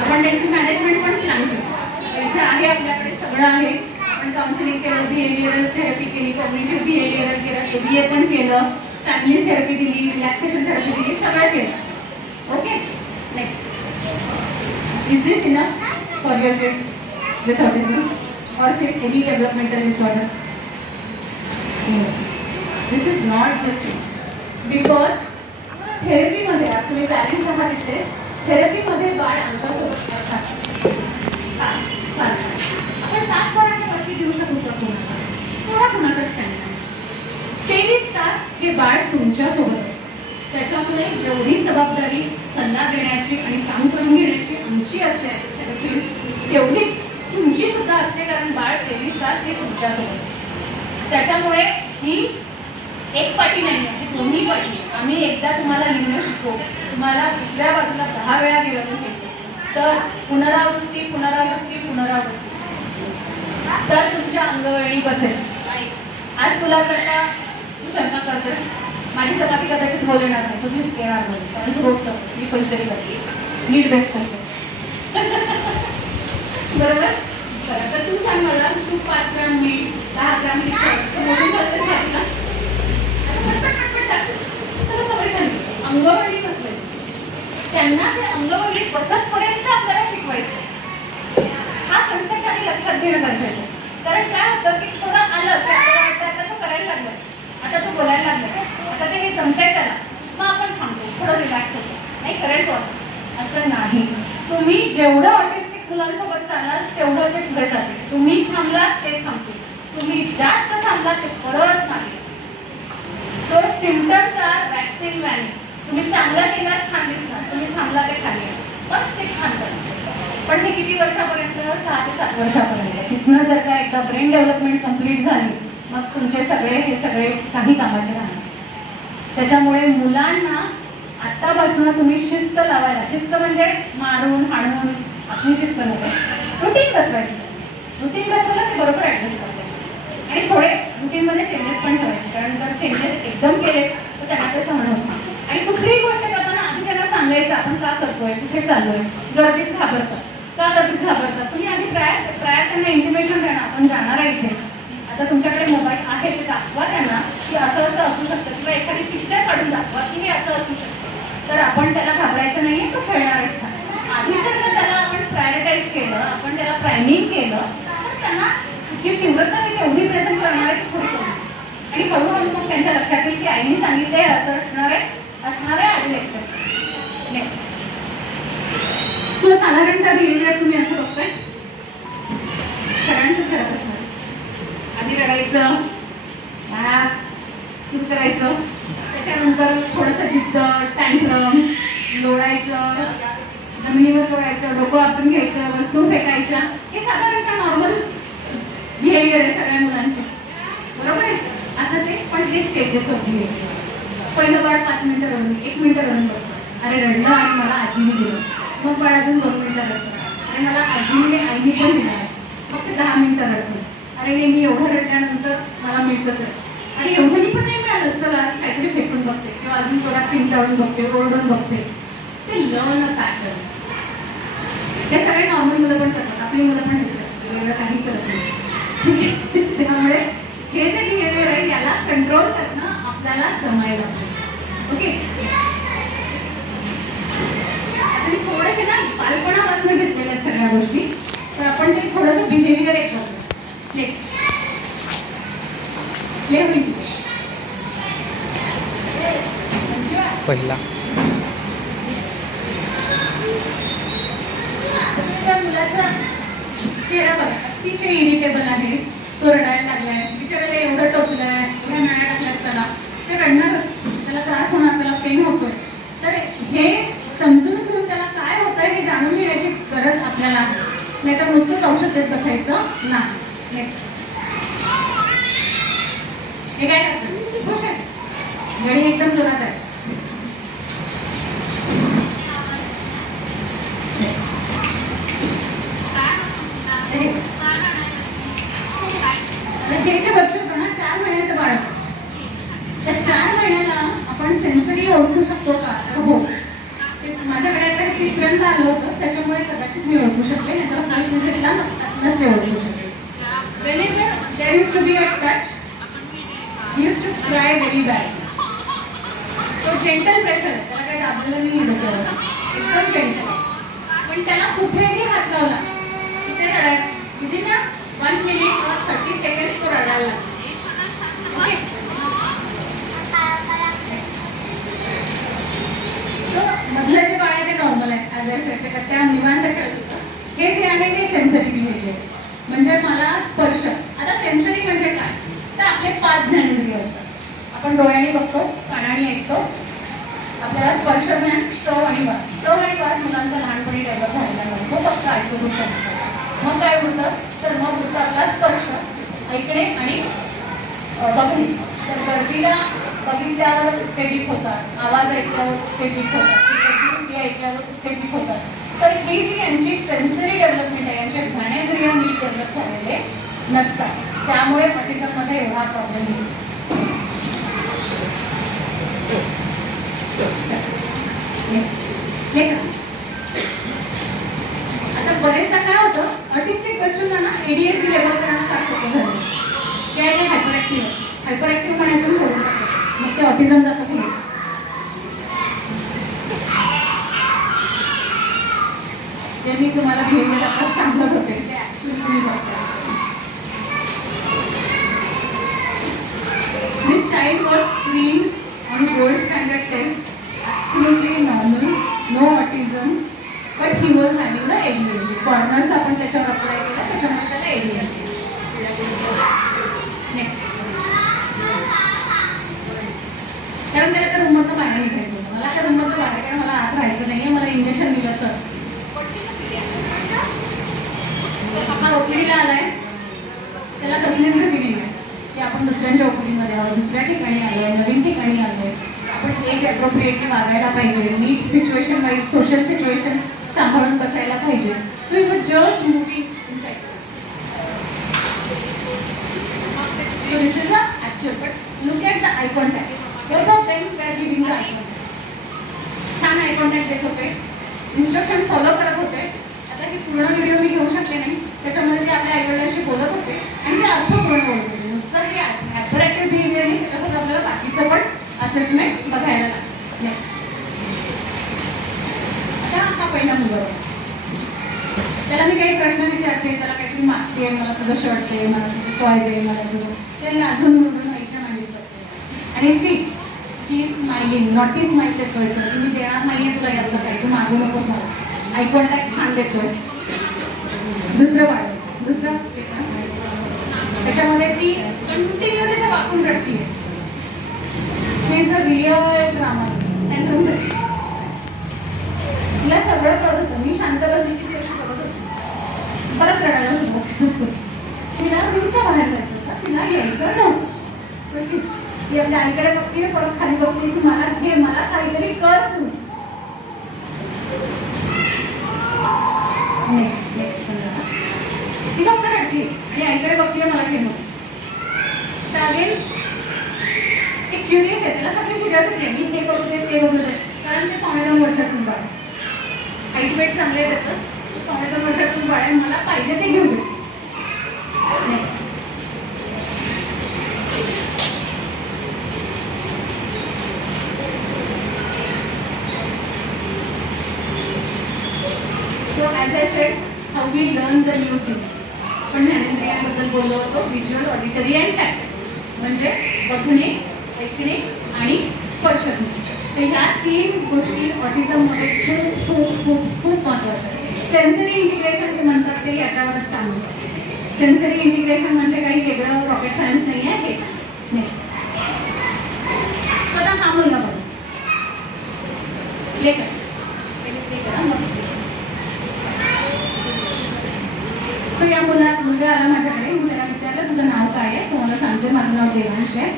आपण त्यांची मॅनेजमेंट पण प्लॅन केली. इथे आहे आपल्याकडे सगळं आहे. आपण काउन्सिलिंग केलं, बिहेवियरल थेरपी केली, कॉग्निटिव्ह बिहेवियरल केलं, BA पण केलं, फॅमिली थेरपी दिली, रिलॅक्सेशन थेरपी दिली, सगळं केलं. Okay. Next, is this enough for your kids with autism or any developmental disorder? No. This is not just because therapy मध्ये आज तुम्ही पॅरेंट्स आहात तिथे, थेरपीमध्ये बाळ आमच्यासोबत तास आपण तासभराच्या वरती देऊ शकू का कोणाला? थोडा कुणाचा स्टँडर्ड 23 तास हे बाळ तुमच्यासोबत आहे. त्याच्यामुळे जेवढी जबाबदारी सल्ला देण्याची आणि काम करून घेण्याची आमची असते थेरपिस्ट, तेवढीच तुमची सुद्धा असते, कारण बाळ 23 तास हे तुमच्यासोबत. त्याच्यामुळे ही एक पाठी नाही आहे, दोन्ही पाठी. आम्ही एकदा तुम्हाला लिहिणं शिकवू, तुम्हाला दुसऱ्या बाजूला 10 वेळा लिहायचं घ्यायचं, तर पुनरावृत्ती पुनरावृत्ती पुनरावृत्ती, तर तुमच्या अंगवळणी बसेल. आज तुला करता तू स्वयंपाक करतेस, माझी चपाती कदाचित बोल येणार नाही, तुझीच येणार नाही, कारण तू रोज करतो, मी कधीतरी करते, नीट बेस्ट करते. बरोबर. तर तू सांग मला, तू 5 ग्राम मीठ, 10 ग्राम मीठ मोठून घालतेस भाजीला, त्याला सवय झाली, अंगवळणी बसले. त्यांना ते अंगवळणी बसतपर्यंत आपल्याला शिकवायचं. हा कन्सेप्ट आधी लक्षात घेणं गरजेचं आहे. कारण काय होतं की थोडं आलं की आपल्याला वाटतं आता तो करायला लागलाय, आता तो बोलायला लागलाय, आता ते हे जमतंय त्याला, मग आपण थांबतो, थोडं रिलॅक्स होतो, नाही करायला वाटतं. असं नाही. तुम्ही जेवढं ऑटिस्टिक मुलांसोबत चालाल तेवढं ते पुढे जाते. तुम्ही थांबलात ते थांबते, तुम्ही जास्त थांबलात ते परत नाही. So symptoms are vaccine valley. तुम्ही चांगला केला छान दिसणार, तुम्ही थांबला ते खाली मग ते छान करणार. पण हे किती वर्षापर्यंत? 6 ते 7 वर्षापर्यंत. तिथनं जर का एकदा ब्रेन डेव्हलपमेंट कम्प्लीट झाली मग तुमचे सगळे हे सगळे काही कामाचे राहणार. त्याच्यामुळे मुलांना आत्तापासून तुम्ही शिस्त लावायला, शिस्त म्हणजे मारून हाणून आपली शिस्त बनवतो, रुटीन बसवायचं. रुटीन बसवलं ते बरोबर ॲडजस्ट करते आणि थोडे रुटीनमध्ये चेंजेस पण ठेवायचे, कारण जर चेंजेस एकदम केले तर त्यांना ते सहन होतं. आणि कुठलीही गोष्ट करताना आधी त्यांना सांगायचं आपण का करतोय, कुठे चाललोय. गर्दीत घाबरतात, का गर्दीत घाबरतात, तुम्ही आधी प्रायर त्यांना इन्फॉर्मेशन द्या ना, आपण जाणार आहे इथे, आता तुमच्याकडे मोबाईल आहे ते दाखवा त्यांना की असं असं असू शकतं, किंवा एखादी पिक्चर काढून दाखवा की हे असं असू शकतं. तर आपण त्याला घाबरायचं नाहीये, तो खेळणारच छान. आधी जर त्याला आपण प्रायोरिटाईज केलं, आपण त्याला प्रायमिंग केलं, तर त्यांना जी तीव्रता आहे तेवढी प्रेझेंट करणार आहे ती थोडी कमी. आणि हळूहळू मग त्यांच्या लक्षात येईल की आईने सांगितलंय असं असणार आहे आधी एक्सेप्ट. नेक्स्ट तुला साधारणतः बिहेवियर तुम्ही असं बघताय सगळ्यांचंच घरात असणार. आधी रडायचं, सुरू करायचं, त्याच्यानंतर थोडंसं जिद्द, टँट्रम, लोळायचं, जमिनीवर लोळायचं, डोकं आपण घ्यायचं, वस्तू फेकायच्या. हे साधारणतः नॉर्मल बिहेवियर आहे सगळ्या मुलांचे, बरोबर आहे असं ते. पण हे स्टेजेस ऑफ बिहेवियर. पहिलं बाळ 5 मिनिटं रडून 1 मिनिटं रडून बघतो, अरे रडलं आणि मला आजीने दिलं. मग बाळ अजून 2 मिनिटं रडतं, आणि मला आजीने आईने पण दिलं. मग ते 10 मिनिटं रडतो, अरे नाही मी एवढं रडल्यानंतर मला मिळतंच आहे. आणि एवढंही पण नाही मिळालं, चला आज काहीतरी फेकून बघते, किंवा अजून जोरात पिंचाळून बघते, ओरडून बघते. ते लर्न पॅटर्न. हे सगळे नॉर्मल मुलं पण करतात, आपली मुलं पण हेच करतात, एवढं काही करत नाही. त्यामुळे हे जे बिहेवियर आहे याला कंट्रोल करणं आपल्याला जमायला पाहिजे. ओके, आता मी थोडेसे ना बालपणापासून घेतलेल्या आहेत सगळ्या गोष्टी, तर आपण ते थोडंसं बिहेवियर एक करतो. प्ले प्ले होईल पहिला. त्या मुलाचा चेहरा बघा, अतिशय इरिटेबल आहे, तो रडायला लागलाय, बिचारायला एवढं टोचलंय, एवढ्या नाण्या टाकल्यात त्याला, ते रडणारच, त्याला त्रास होणार, त्याला पेन होतोय. तर हे समजून घेऊन त्याला काय होतंय हे जाणून घेण्याची गरज आपल्याला आहे, नाही तर नुसतंच औषध देत बसायचं नाही. नेक्स्ट हे काय करतात, खुश आहे, गडी एकदम जोरात आहे. जे बच्चे होतं ना 4 महिन्याचं बाळ, त्या 4 महिन्याला आपण सेन्सरी ओळखू शकतो का, तर हो. ते माझ्याकडे आता 3ऱ्यांदा आलं होतं, त्याच्यामुळे कदाचित मी ओळखू शकले, नाही तर फर्स्ट विजिटला नसते ओळखू शकले. Whenever there used to be a touch, he used to cry very bad. तो जेंटल प्रेशर आहे, त्याला काही दाबलेलं नाही डोक्यावर, एकदम जेंटल. पण त्याला कुठेही हात लावला तिथे रडायला, किती ना 1 मिनिट or 30 सेकंड्स तो रडायला लागला. मधलं जे बाळ आहे ते नॉर्मल आहे, त्या निवांत खेळत होतं. हे जे आहे ते सेन्सरी बिहेवियर, म्हणजे मला स्पर्श. आता सेन्सरी म्हणजे काय, तर आपले 5 ज्ञानेंद्रिय असतात. आपण डोळ्याने बघतो, कानाने ऐकतो, आपल्याला स्पर्श ज्ञान, चव आणि वास. चव आणि वास मुलांचा लहानपणी डेव्हलप झालेला नसतो, फक्त आईचं दूध असतं. मग काय होतं, तर मग होतं आपला स्पर्श, ऐकणे आणि बघणे. तर गर्दीला बघितल्यावर उत्तेजित होतात, आवाज ऐकल्यावर उत्तेजित होतात, त्याची ऐकल्यावर उत्तेजित होतात. तर ही जी यांची सेन्सरी डेव्हलपमेंट आहे, यांचे ज्ञानेंद्रिय नीट डेव्हलप झालेले नसतात, त्यामुळे ऑटिझममध्ये एवढा प्रॉब्लेम येतो. आता बरेचदा काय होतं, ऑटिस्टिक बच्चोंना ना ADHD लेवल करणं फार सोपं झालं. ते आहे हायपर ऍक्टिव्ह म्हणायचं सोडून टाकतात, मग ते ऑटिझम जातं पुढे. ते मी तुम्हाला बिहेवियर आता सांगत होते, ते ऍक्च्युअली तुम्ही बघताय. This child was screened on gold standard test, absolutely normal, no autism, but he was having the ADHD. Corners आपण त्याच्यावर अप्लाय केला, त्याच्यामुळे त्याला ADHD. नेक्स्ट, कारण त्याला त्या रूममधनं बाहेर निघायचं होतं. मला त्या रूममधनं बाहेर, कारण मला आत राहायचं नाहीये, मला इंजेक्शन दिलं तर. आपण ओपीडीला आलाय, त्याला कसलीच भीती नाही आहे की आपण दुसऱ्यांच्या ओपीडीमध्ये आलो, दुसऱ्या ठिकाणी आलोय, नवीन ठिकाणी आलोय. आपण एज ॲप्रोप्रिएटली वागायला पाहिजे, नीट सिच्युएशन वाईज, सोशल सिच्युएशन सांभाळून बसायला पाहिजे. So you just moving inside. So this is the actual, but look at the eye contact. Both of them they are giving the eye contact. छान eye contact देत होते, instruction follow करत होते. आता ही पूर्ण व्हिडिओ मी घेऊ शकले नाही, त्याच्यामध्ये ते आपल्या आईवडिलांशी बोलत होते आणि ते अर्थपूर्ण बोलत होते. नुसतं हे ॲपरेटिव्ह बिहेवियर नाही, त्याच्यासोबत आपल्याला बाकीचं पण असेसमेंट बघायला लागतं. नेक्स्ट, आता हा पहिला मुलगा होता. त्याला मी काही प्रश्न विचारते, त्याला काहीतरी मागते, मला तुझं शर्ट दे, मला तुझं टॉय दे, मला तुझं, ते लाजून म्हणून व्हायच्या मांडीत असते. आणि see he smiling, not he smile ते कळतं की मी देणार नाही आहे तुला यातलं काही, तू मागू नकोस मला. आय कॉन्टॅक्ट छान देतोय. दुसरं वाढलं, दुसरं त्याच्यामध्ये ती कंटिन्यू तिथे वाकून रडतीये. शी इज अ रिअल ड्रामा. तिला सगळं कळत होतं, मी शांत बसली की ती अशी बघत होती, परत रडायला सुरुवात. तिला रूमच्या बाहेर जायचं होतं, तिला यायचं नव्हतं. तशी ती आपल्या आईकडे बघते, परत खाली बघते की मला घे, मला काहीतरी कर तू. नेक्स्ट नेक्स्ट ती फक्त रडते आणि आईकडे बघते, मला घे म्हणून. तर अगेन एक क्युरियस आहे, त्याला सगळी क्युरियोसिटी आहे, मी हे करू दे ते बघू दे, कारण ते 2.5 वर्षाचंच बाळ. हाईट वेट चांगले आहे त्याचं, 2.5 वर्षाचंच बाळ आहे, मला पाहिजे ते घेऊ दे. Next, so as I said, how we learn the new things. पण ज्ञानेंद्रियांबद्दल बोललो होतो, व्हिज्युअल, ऑडिटरी अँड टॅक्ट, म्हणजे बघणे, ऐकणे आणि स्पर्श. तर ह्या 3 गोष्टी ऑटिझममध्ये खूप खूप खूप खूप महत्त्वाच्या आहेत. सेन्सरी इंटिग्रेशन जे म्हणतात ते याच्यावरच काम असतं. सेन्सरी इंटिग्रेशन म्हणजे काही वेगळं रॉकेट सायन्स नाही आहे हे. नेक्स्ट, आता हा मुलगा बघा, प्ले करा, पहिले प्ले करा मग. तर या मुलगा आला माझ्याकडे, मी त्याला विचारलं तुझं नाव काय आहे, तो मला सांगते माझं नाव देवांश आहे.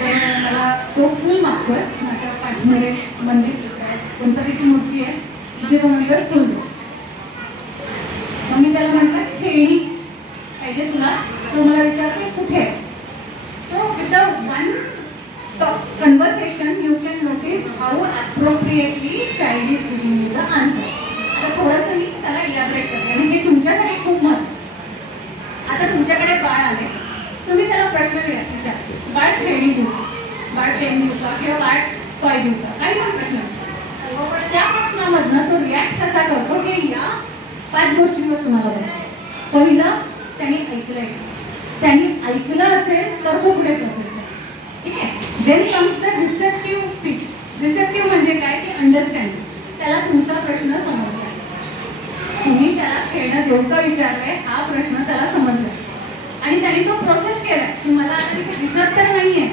तर मला तो फुल मागतोय, माझ्या पाठीमध्ये मंदिर गणपतीची मूर्ती आहे, तिथे तो म्हणलं फुल दे. मग मी त्याला म्हटलं खेळणी पाहिजे तुला, तो मला विचारतो कुठे आहे. So with the one conversation you can notice how appropriately child is giving you the answer. आता थोडंसं मी त्याला इलॅबरेट करते आणि हे तुमच्यासाठी खूप महत्त्वाचं. आता तुमच्याकडे बाळ आले, तुम्ही त्याला प्रश्न विचार, बाळ खेळणी देऊ का, बाळ पेन देऊ का, किंवा बाळ टॉय देऊ का, काही पण प्रश्न विचार. त्या प्रश्नामधनं तो रिॲक्ट कसा करतो हे या 5 गोष्टींवर तुम्हाला बघायचं. पहिलं, त्यांनी ऐकलंय, त्यांनी ऐकलं असेल तर तो पुढे प्रोसेस आहे. ठीक आहे. Then comes the receptive speech. Receptive म्हणजे काय की अंडरस्टँडिंग. त्याला तुमचा प्रश्न समजला, तुम्ही त्याला खेळणं देऊ का विचारलंय, हा प्रश्न त्याला समजला आणि त्यांनी तो प्रोसेस केलाय की मला आता इथे दिसत तर नाहीये,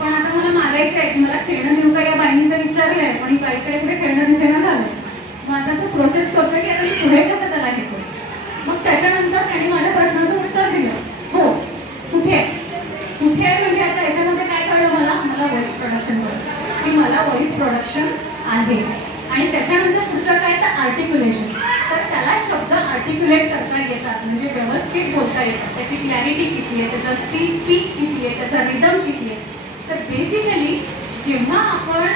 पण आता मला मागायचं आहे की मला खेळणं देऊ का. या बाईंनी तर विचारलंय पण ही बाईकडे कुठे खेळणं दिसेना झालं. मग आता तो प्रोसेस करतोय की आता मी पुढे कसं त्याला घेतो. मग त्याच्यानंतर त्यांनी माझ्या प्रश्नाचं उत्तर दिलं, हो कुठे आहे, कुठे आहे म्हणजे आता याच्यामध्ये काय कळलं मला व्हॉइस प्रोडक्शन कळलं की मला व्हॉइस प्रोडक्शन आहे. आणि त्याच्यानंतर पुढचं काय तर आर्टिक्युलेशन. तर त्याला शब्द आर्टिक्युलेट करता येतात, म्हणजे व्यवस्थित बोलता येतात, त्याची क्लॅरिटी किती आहे, त्याचा स्पीच किती आहे, त्याचा रिदम किती आहे. तर बेसिकली जेव्हा आपण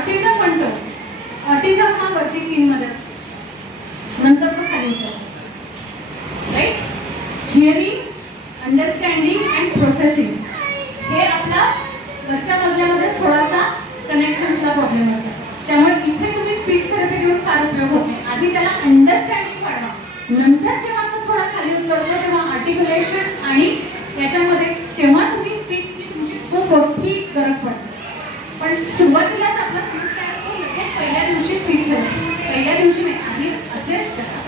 ऑटिझम म्हणतो, ऑटिझम हा वरती 3 मध्ये नंतर तो खाली उतरतो. Right, hearing, understanding and processing हे आपला वरच्या मजल्यामध्ये थोडासा कनेक्शन्सचा प्रॉब्लेम असतो. त्यामुळे इथे तुम्ही स्पीच थेरपी घेऊन फार उपयोग होते. आधी त्याला अंडरस्टँडिंग वाढवा, नंतर जेव्हा तो थोडा खाली उतरतो तेव्हा आर्टिक्युलेशन आणि याच्यामध्ये तेव्हा तुम्ही स्पीचची तुमची खूप मोठी गरज पडते. पण सुरुवातीलाच आपला समज काय असतो, लगेच पहिल्या दिवशी स्पीच थेरपी, पहिल्या दिवशी नाही, आधी असेस करा,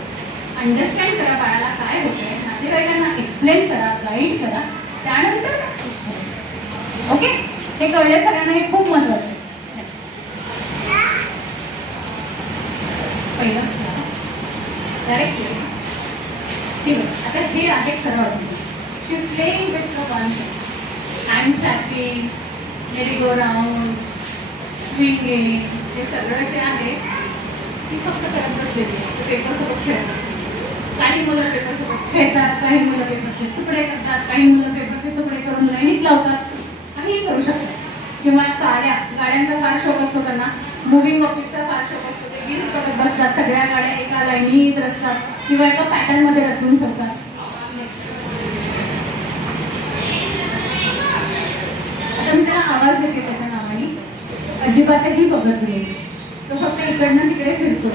अंडरस्टँड करा बाळाला काय होतंय, नातेवाईकांना एक्सप्लेन करा, गाईड करा, त्यानंतर स्पीच थेरपी. ओके, हे कळलं सगळ्यांना, हे खूप महत्त्वाचं आहे. पहिलं डायरेक्ट ठीक आहे. आता हे आहे खरं वाटतं, she is playing with the one hand clapping, merry go round, swinging, हे सगळं जे आहे ती फक्त करत बसलेली आहे, पेपरसोबत खेळत असते. काही मुलं पेपरसोबत खेळतात, काही मुलं पेपरचे तुकडे करतात, काही मुलं पेपरचे तुकडे करून लाईनीत लावतात, काहीही करू शकतात. किंवा गाड्यांचा फार शौक असतो त्यांना, मुव्हिंग ऑब्जेक्टचा फार शौक असतो. ते रील्स बघत बसतात, सगळ्या गाड्या एका लाईनीत रचतात किंवा एका पॅटर्नमध्ये रचून ठेवतात. आता मी त्याला आवाज देते त्याच्या नावाने, अजिबातही बघत नाही, तो फक्त इकडनं तिकडे फिरतो.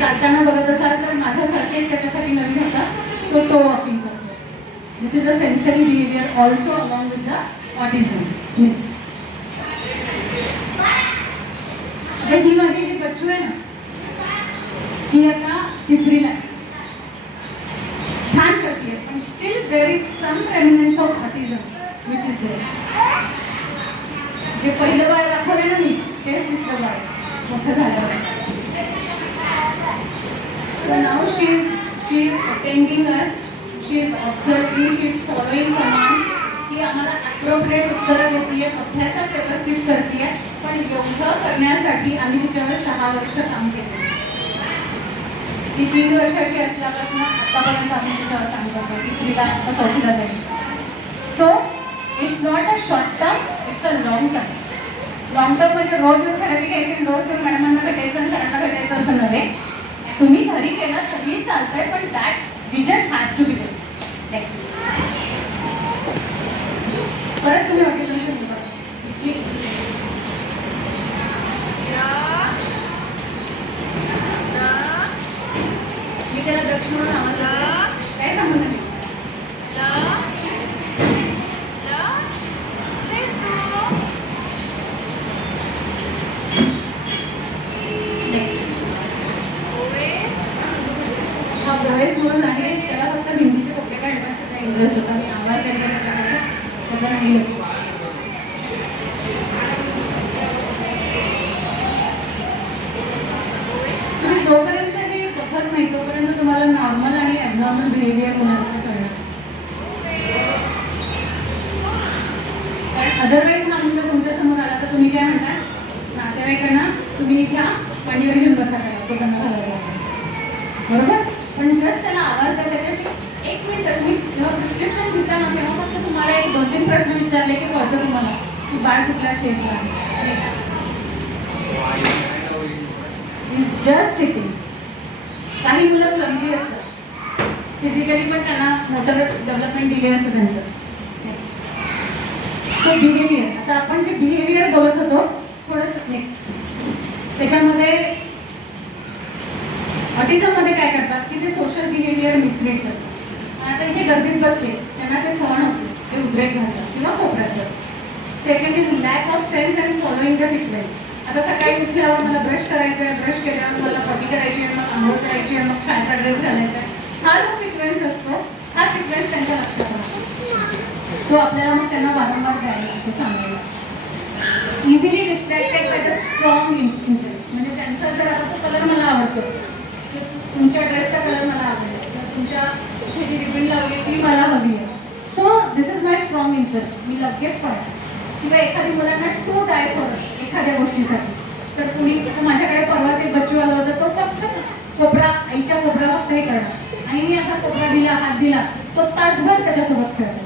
चालताना बघत असाल तर माझ्यासारखेच त्याच्यासाठी नवीन होता, तो वॉकिंग करतो. This is a sensory behaviour also along with the autism. Next, ही माझी जी बच्चू आहे ना, ही आता तिसरीला आहे. छान करते, पण still there is some remnants of autism which is there. जे पहिलं बाळ दाखवलं ना मी, तेच तिसरं बाळ मोठं झालं. So now she is attending us, she is observing, she is following commands. ती आम्हाला appropriate उत्तरं देते, अभ्यासात व्यवस्थित करते. पण एवढं करण्यासाठी आम्ही तिच्यावर 6 वर्ष काम केलं. ती 3 वर्षाची असल्यापासून आतापर्यंत आम्ही तिच्यावर काम करतो. तिसरीला आता 4थीला जाईल. So it's not a short term, it's a long term. Long term म्हणजे रोज थेरपी घ्यायची, रोज मॅडमांना भेटायचं आणि सरांना भेटायचं असं नव्हे. तुम्ही घरी केलं तरीही चालतंय, पण that vision has to be there. Next, परत तुम्ही ऑटिझमचे मुलं मी त्याला दक्ष म्हणून आवाज देते. काय सांगू नये. प्रवेश म्हणून आहे, त्याला फक्त हिंदीचे कपडे काढण्यात त्याचा इंटरेस्ट होता. मी आवाज द्यायचा त्याच्याकडे, त्याचा नाही होतो. तुम्ही जोपर्यंत हे बघत नाही तोपर्यंत तुम्हाला नॉर्मल आणि ॲबनॉर्मल बिहेवियर होण्याचं कळणार. कारण अदरवाईज हा मुलं तुमच्या समोर आला तर तुम्ही काय म्हणता, नातेवाईकांना तुम्ही घ्या मांडीवर घेऊन बसा करा, तो त्यांना घालायला, बरोबर. पण जस्ट त्याला आवाज द्या, त्याच्याशी 1 मिनिट तुम्ही जेव्हा प्रिस्क्रिप्शन घेता ना तेव्हा फक्त तुम्हाला 1-2-3 प्रश्न विचारले की कळतं तुम्हाला की बाळ कुठल्या स्टेजला आहे. Just sitting. काही मुलं क्लमझी असतात, फिजिकली पण त्यांना मोटर डेव्हलपमेंट डिले असतं त्यांचं. सो बिहेवियर, आता आपण जे बिहेवियर बघत होतो थोडंसं. नेक्स्ट, त्याच्यामध्ये ऑटिझममध्ये काय करतात की ते सोशल बिहेवियर मिसरीड करतात. आता हे गर्दीत बसले, त्यांना ते सहन होते, ते उद्रेक घालतात किंवा कोपऱ्यात बसतात. Second is lack of sense and following the sequence. आता सकाळी उठल्यावर मला ब्रश करायचा आहे, ब्रश केल्यावर मला पॉटी करायची आहे, मग आंघोळ करायची आहे, मग शाळेचा ड्रेस घालायचा आहे. हा जो सिक्वेन्स असतो, हा सिक्वेन्स त्यांच्या लक्षात असतो. तो आपल्याला मग त्यांना वारंवार द्यायला लागतो, सांगायला. Easily distracted by the strong interest. म्हणजे त्यांचा जर आता तो कलर मला आवडतो, तुमच्या ड्रेसचा कलर मला आवडला, तर तुमच्या इथे जी रिबन लावली ती मला हवी आहे. So this is my strong interest. मी लगेच पडणार. किंवा एखादी मुलांना टू डाय फॉर एखाद्या गोष्टीसाठी. तर तुम्ही माझ्याकडे परवाच एक बच्चू आला होता, तो फक्त कोपरा, आईच्या कोपरा फक्त हे करणार, आणि मी असा कोपरा दिला, हात दिला, तो तासभर त्याच्यासोबत खेळतो.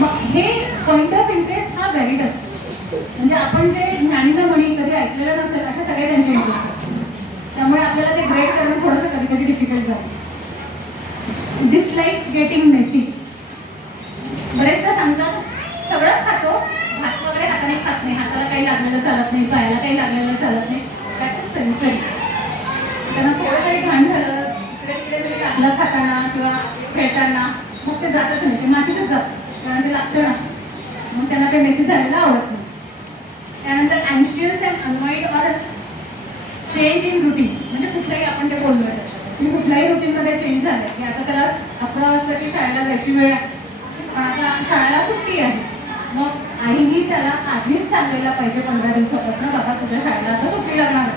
मग हे पॉईंट ऑफ इंटरेस्ट हा व्हॅलिड असतो. म्हणजे आपण जे ज्ञानीला म्हणी कधी ऐकलेलं नसेल अशा सगळ्या त्यांचे इंटरेस्ट असतात. त्यामुळे आपल्याला ते ग्रेड करणं थोडंसं कधी कधी डिफिकल्ट झालं. Dislikes getting messy. बरेचदा सांगतात सगळं खातो, भात वगैरे हाताने खात नाही, हाताला काही लागलेलं चालत नाही, पायाला काही लागलेलं चालत नाही. त्याचं सेन्सरी. त्यांना थोडं काही घाण झालं, इकडे तिकडे जरी लागलं खाताना किंवा खेळताना, मग ते जातच नाही, ते मातीतच जातं, कारण ते लागतं ना, मग त्यांना ते मेसी झालेलं आवडत नाही. त्यानंतर अँशियस and unwind or change in routine. म्हणजे कुठल्याही आपण ते बोललो त्याच्यात की कुठल्याही रुटीनमध्ये चेंज झालं की आता त्याला 11 वाजताची शाळेला जायची वेळ आहे, आता शाळेला सुट्टी आहे. मग आईनी त्याला आधीच सांगायला पाहिजे 15 दिवसापासून, बाबा तुझ्या शाळेला आता सुट्टी लागणार आहे,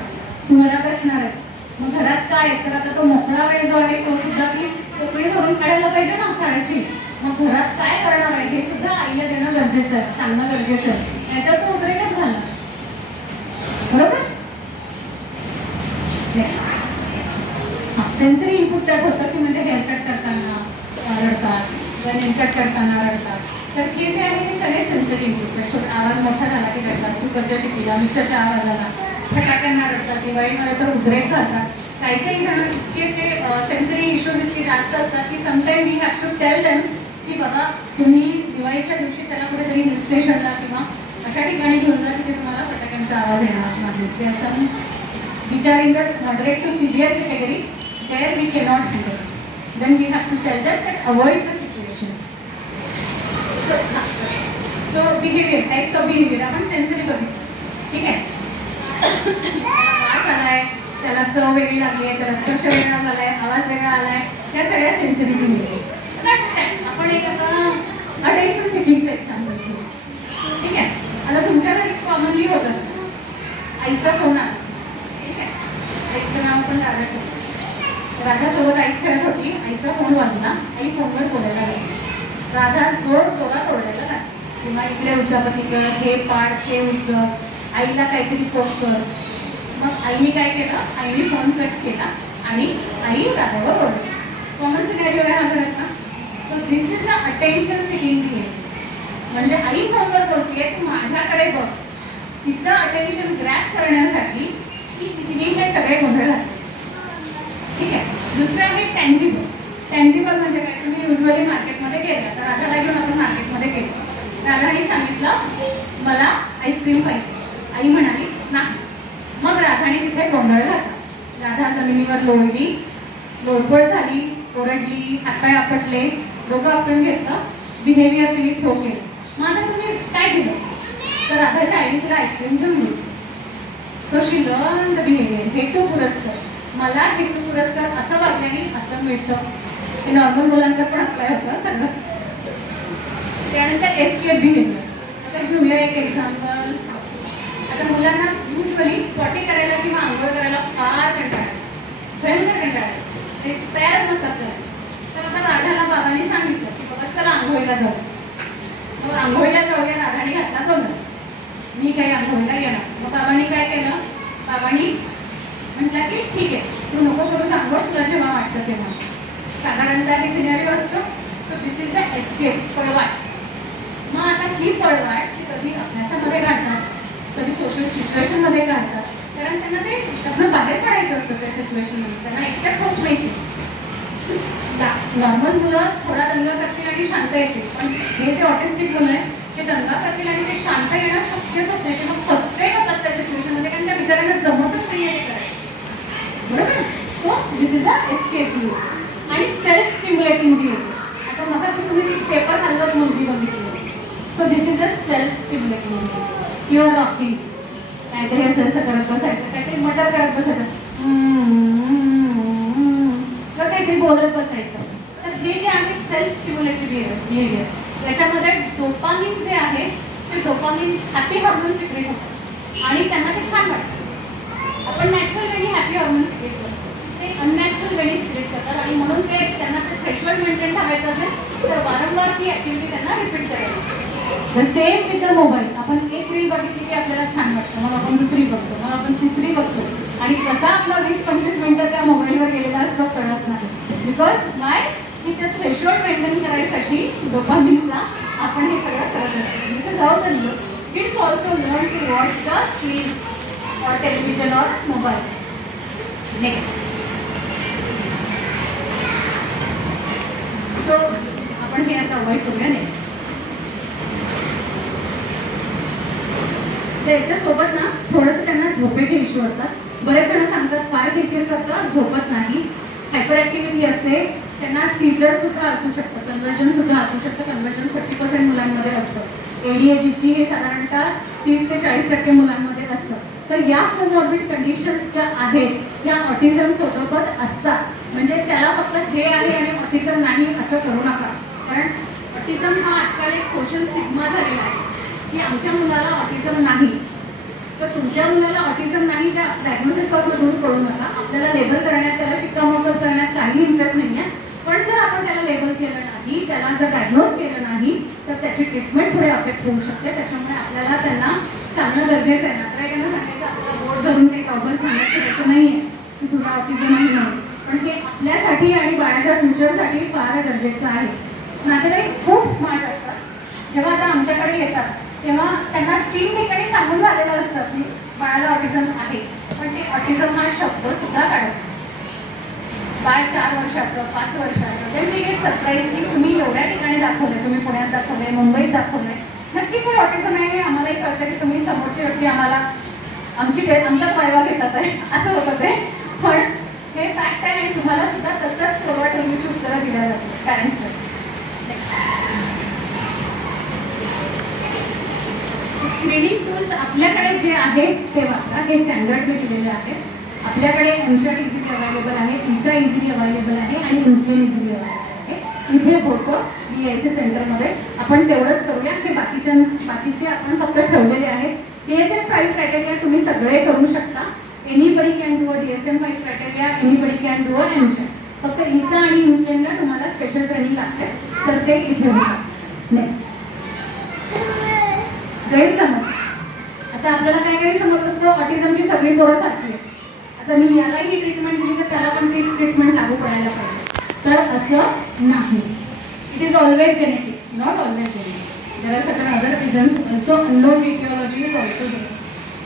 तू घरात असणार आहेस. मग घरात काय तर आता तो मोकळा वेळ जो आहे तो सुद्धा की कोकणी भरून काढायला पाहिजे ना शाळेची. मग घरात काय करणार आहे हे सुद्धा आईला देणं गरजेचं आहे, सांगणं गरजेचं आहे. त्याच्यात तो उद्रेकच झाला. बरोबर. सेन्सरी इनपुट त्यात होतं की म्हणजे हेअर कट करताना रडतात किंवा नेल कट करताना रडतात. तर हे जे आहे ते सगळे सेन्सरी इनपुट्स आहेत. छोटा आवाज मोठा झाला की रडतात, कुकरच्या शिट्टीला, मिक्सरच्या आवाजाला, फटाक्यांना रडतात, दिवाळीमध्ये तर उद्रेक घालतात. काही काही जण इतके ते सेन्सरी इश्यूज इतके जास्त असतात की sometime we have to tell them की बाबा तुम्ही दिवाळीच्या दिवशी त्याला कुठेतरी हिल स्टेशनला किंवा अशा ठिकाणी घेऊन जा तिथे तुम्हाला फटाक्यांचा आवाज येणार नाही. त्याचा विचार in the moderate to severe category where we cannot handle. Then we have to tell them that avoid the situation. So behavior, types of behavior आपण सेन्सरी बघितलं. ठीक आहे. वास आलाय, त्याला चव वेगळी लागली आहे, त्याला स्पर्श वेगळा झालाय, आवाज वेगळा आलाय, त्या सगळ्या सेन्सरी बिहेवियर. आपण एक आता अटेन्शन सिकिंगचं एक्झाम्पल घेऊ. ठीक आहे. आता तुमच्या घरी कॉमनली होत असतं आईचा फोन आला. ठीक आहे. आईचं नाव पण राधा ठेवलं. राधासोबत आई खेळत होती, आईचा फोन वाजला, आई फोनवर बोलायला लागली. राधा जोरात ओरडायला लागली किंवा इकडे उचापती कर, हे पाड, हे उचल, आईला काहीतरी फोन कर. मग आईने काय केलं, आईने फोन कट केला आणि आई राधावर ओरडली. कॉमन सिनेरिओ आहे हा घरातला. So this is a attention seeking behaviour. म्हणजे आई फोनवर बोलतेय, तू माझ्याकडे बघ. तिचं अटेन्शन ग्रॅब करण्यासाठी तिने हे सगळे गोंधळ घातले. ठीक आहे. दुसरं आहे टँजिबल. टँजिबल म्हणजे काय, तुम्ही युजली मार्केटमध्ये गेला तर राधाला घेऊन आपण मार्केटमध्ये गेलो. राधाने सांगितलं मला आईस्क्रीम पाहिजे. आई म्हणाली नाही. मग राधाने तिथे गोंधळ घातला. राधा जमिनीवर लोळली, लोळपोळ झाली, ओरडली, हातपाय आपटले, डोकं आपटून घेतलं, बिहेवियर तिने थ्रो केलं. मग आता तुम्ही काय केलं, तर राधाच्या आईने तिला आईस्क्रीम घेऊन दिली. So she learn the behaviour. हेतू पुरस्कार. मला हेतू पुरस्कार असं वागल्याने असं मिळतं. ते नॉर्मल मुलांना पण अप्लाय होतं सगळं. त्यानंतर एस्केप बिहेवियर. आता घेऊया एक एक्झाम्पल. आता मुलांना युजली पॉटी करायला किंवा आंघोळ करायला फार कंटाळा, भयंकर कंटाळा, ते तयारच नसतात करायला. तर आता राधाला बाबांनी सांगितलं की बाबा चला आंघोळीला जाऊ. मग आंघोळीला जाऊया राधाने घातला गोंधळ, मी काही आंघोळीला येणार. मग बाबांनी काय केलं, बाबांनी म्हटलं की ठीक आहे तू नको करू सांगू, तुला जेव्हा वाटतं तेव्हा. साधारणतः हे सिनेरिओ असतो. So this is a escape, पळवाट. मग आता ही पळवाट ती कधी अभ्यासामध्ये काढतात, कधी सोशल सिच्युएशनमध्ये काढतात, कारण त्यांना ते त्यातनं बाहेर पडायचं असतं त्या सिच्युएशनमध्ये. त्यांना एक्सेप्ट होत नाही. नॉर्मल मुलं थोडा दंग करतील आणि शांत येतील, पण हे जे ऑटिस्टिक मुलं आहे ते दंगा करतील आणि ते शांत येणं शक्यच होत नाही. ते मग फ्रस्ट्रेट होतात त्या सिच्युएशनमध्ये, कारण त्या बिचाऱ्यांना जमतच नाही आहे करायचं. बरोबर. So this is a escape use. आणि सेल्फ स्टिम्युलेटिंग बिहेवियर. आता मगाशी तुम्ही पेपर हलवत मुलगी बघितली. So this is a self stimulating behaviour. Your rocking, काहीतरी असं असं करत बसायचं, काहीतरी मटर करत बसायचं, किंवा काहीतरी बोलत बसायचं. तर हे जे आहे सेल्फ स्टिम्युलेटिव्ह बिहेवियर, त्याच्यामध्ये डोपामिन जे आहे ते डोपामिन हॅपी हॉर्मोन सिक्रेट होतं आणि त्यांना ते छान वाटतं. आपण नॅचरल वेनी हॅपी हॉर्मोन सिक्रेट करतो, ते अननॅचरल वेनी सिक्रेट करतात. आणि म्हणून ते त्यांना ते थ्रेशोल्ड मेंटेन ठेवायचं असेल तर वारंवार ती ॲक्टिव्हिटी त्यांना रिपीट करायची. The same with the mobile. आपण एक रील बघितली की आपल्याला छान वाटतं, मग आपण दुसरी बघतो, मग आपण तिसरी बघतो, आणि कसा आपला 20-25 मिनिटं त्या मोबाईलवर गेलेला असतो कळत नाही. बिकॉज वाय, की त्या थ्रेशोल्ड मेंटेन करायसाठी डोपामिनचा आपण हे सगळं करत असतो. This is how the kids also learn to watch the screen or television or mobile. Next. So आपण हे आता अवॉइड करूया. नेक्स्ट. त्याच्यासोबत ना थोडंसं त्यांना झोपेचे इश्यू असतात. बरेच जण सांगतात फार किरकिर करतं, झोपत नाही, हायपर ॲक्टिव्हिटी असते, त्यांना सीझर सुद्धा असू शकतं, कन्वर्जन सुद्धा असू शकतं. कन्वर्जन 30% मुलांमध्ये असतं. ADHD हे साधारणतः 30 ते 40% मुलांमध्ये असतं. तर या कोमॉर्बिड कंडिशन्स ज्या आहेत या ऑटिझम सोबत असतात. म्हणजे त्याला फक्त हे आहे आणि ऑटिझम नाही असं करू नका. कारण ऑटिझम हा आजकाल एक सोशल स्टिग्मा झालेला आहे की आमच्या मुलाला ऑटिझम नाही. तर तुमच्या मुलाला ऑटिझम नाही त्या डायग्नोसिसपासून दूर पडू नका. आपल्याला लेबल करण्यात, त्याला शिक्कामोर्तब करण्यात काही इंटरेस्ट नाही आहे, पण पण जर आपण त्याला लेबल केलं नाही, त्याला जर डायग्नोज केलं नाही, तर त्याची ट्रीटमेंट पुढे अफेक्ट होऊ शकते. त्याच्यामुळे आपल्याला त्यांना सांगणं गरजेचं आहे. नातेवाईकांना सांगायचं आपल्याला बोट धरून काही प्रॉब्लेम सांगायचं त्याचं नाही आहे की तुला ऑटिझम आहे म्हणून, पण हे आपल्यासाठी आणि बाळाच्या फ्युचरसाठी फार गरजेचं आहे. नातेवाईक खूप स्मार्ट असतात. जेव्हा आता आमच्याकडे येतात तेव्हा त्यांना 3 ठिकाणी सांगून झालेलं असतं की बाळाला ऑटिझम आहे, पण ते ऑटिझम हा शब्द सुद्धा काढत. बाळ 4 वर्षाचं 5 वर्षाचं देन वी गेट सरप्राईज की तुम्ही एवढ्या ठिकाणी दाखवलंय, तुम्ही पुण्यात दाखवलंय, मुंबईत दाखवलंय, नक्कीच हे ऑटिझम आहे हे आम्हालाही कळतं की तुम्ही समोरची व्यक्ती आम्हाला आमचाच वायवा घेतात आहे असं होतं ते. पण हे फॅक्ट आहे आणि तुम्हाला सुद्धा तसंच प्रोव्हाइडची उत्तरं दिल्या जातात पॅरेंट्सला. स्क्रीनिंग टूल्स आपल्याकडे जे आहेत ते वापरा. हे स्टँडर्डने दिलेले आहेत. आपल्याकडे एमचॅट इझिली अवेलेबल आहे, इसा इझिली अवेलेबल आहे आणि इन्फ्लेन इझिली अवेलेबल आहे. इथे होतं DSA सेंटरमध्ये. आपण तेवढंच करूया. हे बाकीचे आपण फक्त ठेवलेले आहेत. DSM-5 क्रायटेरिया तुम्ही सगळे करू शकता. Anybody can do a DSM-5 criteria, anybody can do a MCHAT. फक्त इसा आणि इन्फ्लेनला तुम्हाला स्पेशल ट्रेनिंग लागते, तर ते इथे होतं. नेक्स्ट गैरसमज. आता आपल्याला काय गैरसमज असतो, ऑटिझमची सगळी पोरं सारखी आहे. आता मी यालाही ट्रीटमेंट दिली तर त्याला पण ती ट्रीटमेंट लागू पडायला पाहिजे, तर असं नाही. It is always genetic, not always genetic. There are certain other reasons also. Unknown etiology is also there.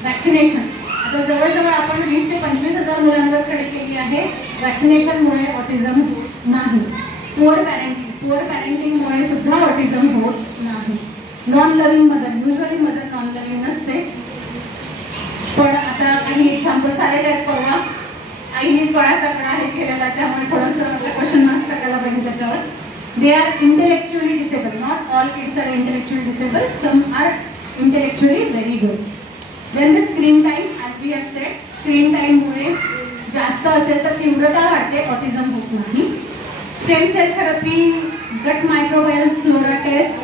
Vaccination. आता जवळजवळ आपण 20 ते 25,000 मुलांवर स्टडी केली आहे. वॅक्सिनेशनमुळे ऑटिझम होत नाही. पुअर पॅरेंटिंगमुळे सुद्धा ऑटिझम होत नाही. Non loving mother, usually mother non loving नसते, पण आता काही एक्झाम्पल्स आलेले आहेत. परवा आईनेच बाळाचा कळा हे केलेला, त्यामुळे थोडंसं क्वेश्चन मार्क्स टाकायला पाहिजे त्याच्यावर. They are intellectually disable. Not all kids are intellectually disable, some are intellectually very good. Then the screen time, as we have said, screen टाईममुळे जास्त असेल तर तीव्रता वाढते, ऑटिझम होत नाही. स्टेम सेल थेरपी, गट मायक्रोबायल फ्लोरा टेस्ट,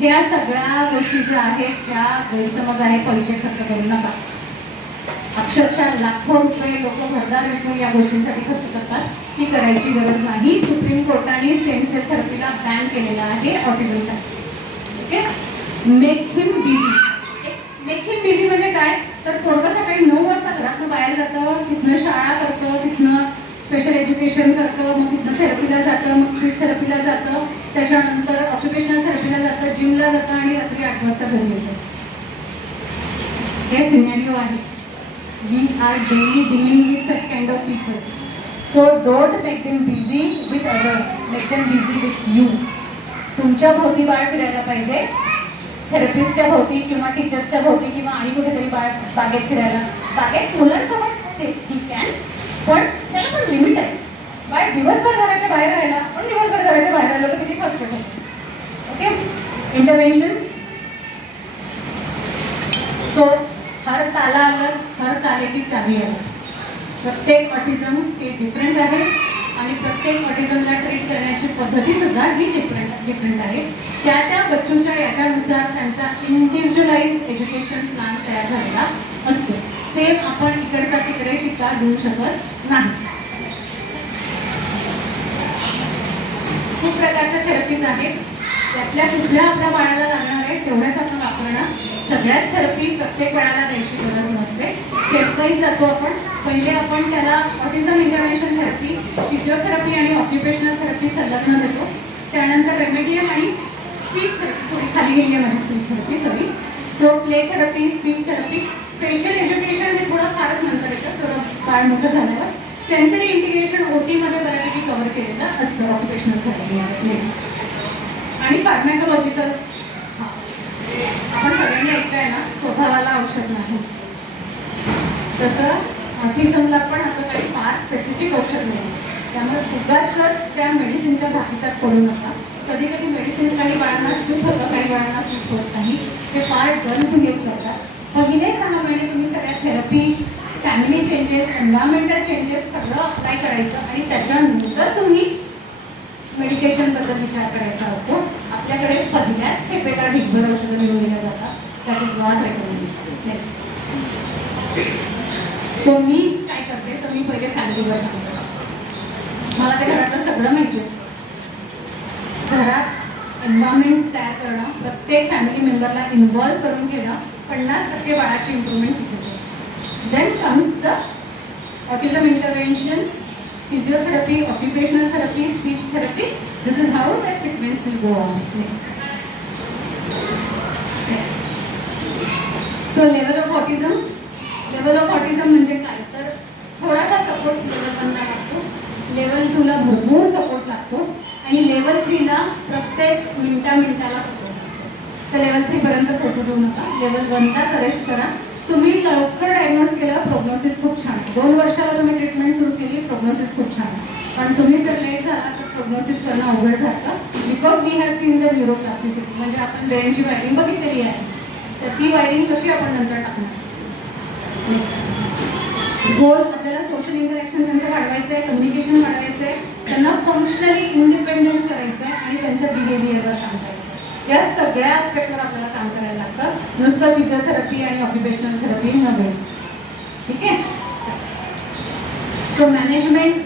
ह्या सगळ्या गोष्टी ज्या आहेत त्या गैरसमज आहे. पैसे खर्च करू नका. अक्षरशः लाखो रुपये लोक भरदार विकून या गोष्टींसाठी खर्च करतात. ती करायची गरज नाही. सुप्रीम कोर्टाने स्टेम सेल थेरपीला बॅन केलेला आहे ऑटिझमसाठी. ओके. मेक हिम बिझी म्हणजे काय, तर पोरगं सकाळी 9 वाजता घरातनं बाहेर जातं, तिथनं शाळा करतं, तिथनं स्पेशल एज्युकेशन करतं, मग तिथनं थेरपीला जातं, मग स्पीच थेरपीला जातं, त्याच्यानंतर ऑक्युपेशनल थेरपीला जातं, जिमला जातं आणि रात्री 8 वाजता घरी येतं. हे सिनेरिओ आहे. We are daily dealing with such kind of people. So don't make them busy with others, make them busy with you. तुमच्या भोवती बाळ फिरायला पाहिजे, थेरपिस्टच्या भोवती किंवा टीचर्सच्या भोवती किंवा आणि कुठेतरी बाळ बागेत फिरायला. बागेत मुलांसोबत ही कॅन, पण त्याला पण लिमिट आहे. बाय दिवसभर घराच्या बाहेर राहायला, पण दिवसभर घराच्या बाहेर राहिलं तर किती फर्स्ट होतं. ओके. इंटरव्हेन्शन्स. सो हर ताला आलं, हर ताले की चावी आलं. प्रत्येक ऑटिझम हे डिफरंट आहे आणि प्रत्येक ऑटिझमला ट्रीट करण्याची पद्धती सुद्धा ही डिफरंट आहे. त्या बच्चूंच्या याच्यानुसार त्यांचा इंडिव्हिज्युअलाइज एज्युकेशन प्लॅन तयार झालेला असतो. सेम आपण इकडचा तिकडे शिक्का देऊ शकत नाही. खूप प्रकारच्या थेरपीज आहेत. त्यातल्या कुठल्या आपल्या बाळाला लागणार आहे तेवढ्याच आपण वापरणं. सगळ्याच थेरपी प्रत्येक बाळाला द्यायची गरज नसते. स्टेप वाईज जातो आपण. पहिले आपण त्याला ऑटिझम इंटरव्हेन्शन थेरपी, फिजिओथेरपी आणि ऑक्युपेशनल थेरपी संलग्न देतो. त्यानंतर रेमेडियल आणि स्पीच थेरपी, थोडी खाली गेली आहे माझी speech therapy, sorry. So play therapy, speech therapy, special education हे थोडं फारच नंतर येतं, थोडं बाळ मोठं झाल्यावर. सेन्सरी इंटिग्रेशन OT-मध्ये बऱ्यापैकी कव्हर केलेलं असतं ऑक्युपेशनल थेरपीमध्ये. आणि फार्मॅकोलॉजिकल, आपण सगळ्यांनी ऐकलंय ना, स्वभावाला औषध नाही. तसं ऑटिझमला पण असं काही फार स्पेसिफिक औषध नाही. त्यामुळे उगाचच त्या मेडिसिनच्या भागीतात पडू नका. कधी कधी मेडिसिन काही बाळांना सूट होतं, काही बाळांना सूट होत नाही. ते फार गलफुगीत करतात. पहिले 6 महिने तुम्ही सगळ्या therapy, family changes, environmental changes सगळं अप्लाय करायचं आणि त्याच्यानंतर तुम्ही मेडिकेशनबद्दल विचार करायचा असतो. आपल्याकडे पहिल्याच खेपेला ढिगभर औषधं लिहून दिल्या जातात. That is not recommended. Next. So मी काय करते, तर मी पहिले फॅमिलीवर सांगते. मला ते घरातलं सगळं माहिती असतं. घरात एन्व्हायरमेंट तयार करणं, प्रत्येक फॅमिली मेंबरला इन्व्हॉल्व करून घेणं, 50% बाळाची इम्प्रूव्हमेंट तिथे. Then comes the autism intervention, physiotherapy, occupational therapy, speech therapy. This is how that sequence will go on. Next. So level of autism. Level of autism म्हणजे काय, तर थोडासा सपोर्ट लेवल 1ला लागतो, लेवल 2ला भरपूर सपोर्ट लागतो आणि लेवल 3ला प्रत्येक मिनिटाला सपोर्ट लागतो. तर लेवल 3 पर्यंत पोहोचू देऊ नका. लेवल 1लाच अरेस्ट करा. तुम्ही लवकर डायग्नोज केलं, प्रोग्नोसिस खूप छान. 2 वर्षाला तुम्ही ट्रीटमेंट सुरू केली, प्रोग्नोसिस खूप छान. पण तुम्ही जर लेट झाला तर प्रोग्नोसिस करणं अवघड झालं. Because we have seen the neuroplasticity, म्हणजे आपण ब्रेनची वायरिंग बघितलेली आहे. तर ती वायरिंग कशी आपण नंतर टाकणार. गोल आपल्याला सोशल इंटरॅक्शन त्यांचं वाढवायचं आहे, कम्युनिकेशन वाढवायचं आहे, त्यांना फंक्शनली इंडिपेंडेंट करायचं आहे आणि त्यांच्या बिहेवियरवर काम करायचं आहे. या सगळ्या ॲस्पेक्टवर आपल्याला काम करायला लागतं, नुसतं फिजिओथेरपी आणि ऑक्युपेशनल थेरपी नव्हे. ठीक आहे. So management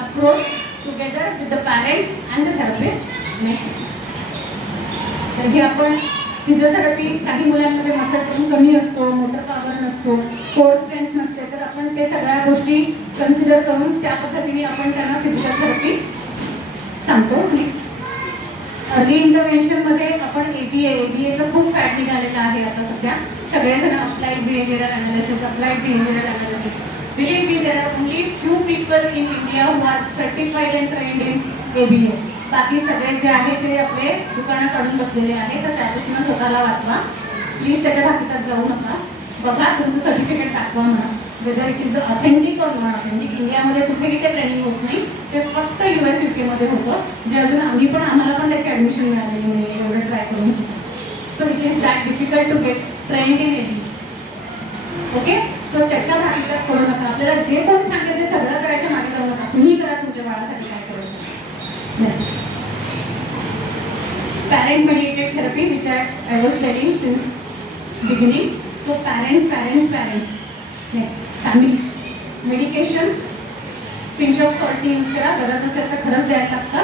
approach together with the parents and the therapist. Next. तर हे आपण फिजिओथेरपी, काही मुलांमध्ये मसल टोन कमी असतो, मोटर पॉवर नसतो, कोर स्ट्रेंथ नसते, तर आपण ते सगळ्या गोष्टी कन्सिडर करून त्या पद्धतीने आपण त्यांना फिजिकल थेरपी सांगतो. नेक्स्ट. अर्ली इंटरव्हेन्शनमध्ये आपण ABAचं खूप फॅट निघालेलं आहे आता सध्या. सगळेजण applied behavioural analysis, applied behavioural analysis. Believe me, there are only few people in India who are certified and trained in ABA. बाकी सगळे जे आहे ते आपले दुकानं काढून बसलेले आहे. तर त्यापासून स्वतःला वाचवा प्लीज. त्याच्या भाकीतात जाऊ नका. बघा, तुमचं सर्टिफिकेट दाखवा म्हणा, whether it is authentic or not authentic. इंडियामध्ये कुठे तिथे ट्रेनिंग होत नाही, ते फक्त US UK मध्ये होतं, जे अजून आम्हाला पण त्याची ॲडमिशन मिळालेली नाही एवढं ट्राय करून. So it is that difficult to get trained in ABA. Okay. So त्याच्या भाकीतात करू नका. आपल्याला जे कोणी सांगेल ते सगळं करायच्या मागे जाऊ नका. तुम्ही करा तुमच्या बाळासाठी काय करायचं. Next. Parent mediated therapy, which I was telling since beginning. So parents. Next. Family. Medication. Pinch of salt use करा. गरज असेल तर खरंच द्यायला लागतं.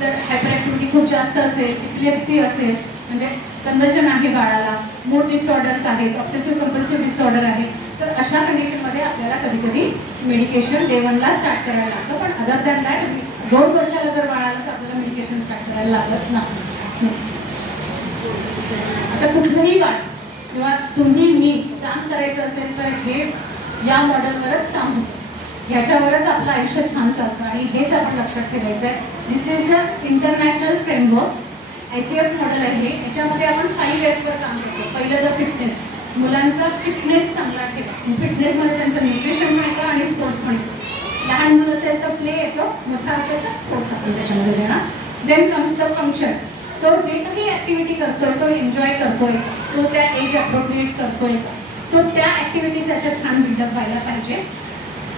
जर हायपर ॲक्टिव्हिटी खूप जास्त असेल, इपिलेप्सी असेल, म्हणजे कन्वर्जन आहे बाळाला, मूड डिसऑर्डर्स आहेत, ऑब्सेसिव्ह कंपल्सिव्ह डिसऑर्डर आहे, तर अशा कंडिशनमध्ये आपल्याला कधी कधी मेडिकेशन डे 1ला स्टार्ट करायला लागतं. पण अदर दॅन दॅट 2 वर्षाला जर बाळाला आपल्याला मेडिकेशन स्टार्ट करायला लागत नाही. आता कुठलंही बाळ किंवा तुम्ही मी काम करायचं असेल तर हे या मॉडेलवरच काम होतं, ह्याच्यावरच आपलं आयुष्य छान चालतं आणि हेच आपण लक्षात ठेवायचं आहे. This is a international framework. ICF model आहे. याच्यामध्ये आपण 5 Fवर काम करतो. पहिलं तर फिटनेस. मुलांचा फिटनेस चांगला ठेवा. फिटनेसमध्ये त्यांचं न्यूट्रिशन येतं आणि स्पोर्ट्स पण येतो. लहान मुलं असेल तर प्ले येतो, मोठा असेल तर स्पोर्ट्स आपण त्याच्यामध्ये देणार. Then comes the function. तो जे काही ॲक्टिव्हिटी करतोय तो एन्जॉय करतोय, तो त्या एज अप्रोप्रिएट करतोय, तो त्या ॲक्टिव्हिटी त्याच्या छान बिल्डअप व्हायला पाहिजे.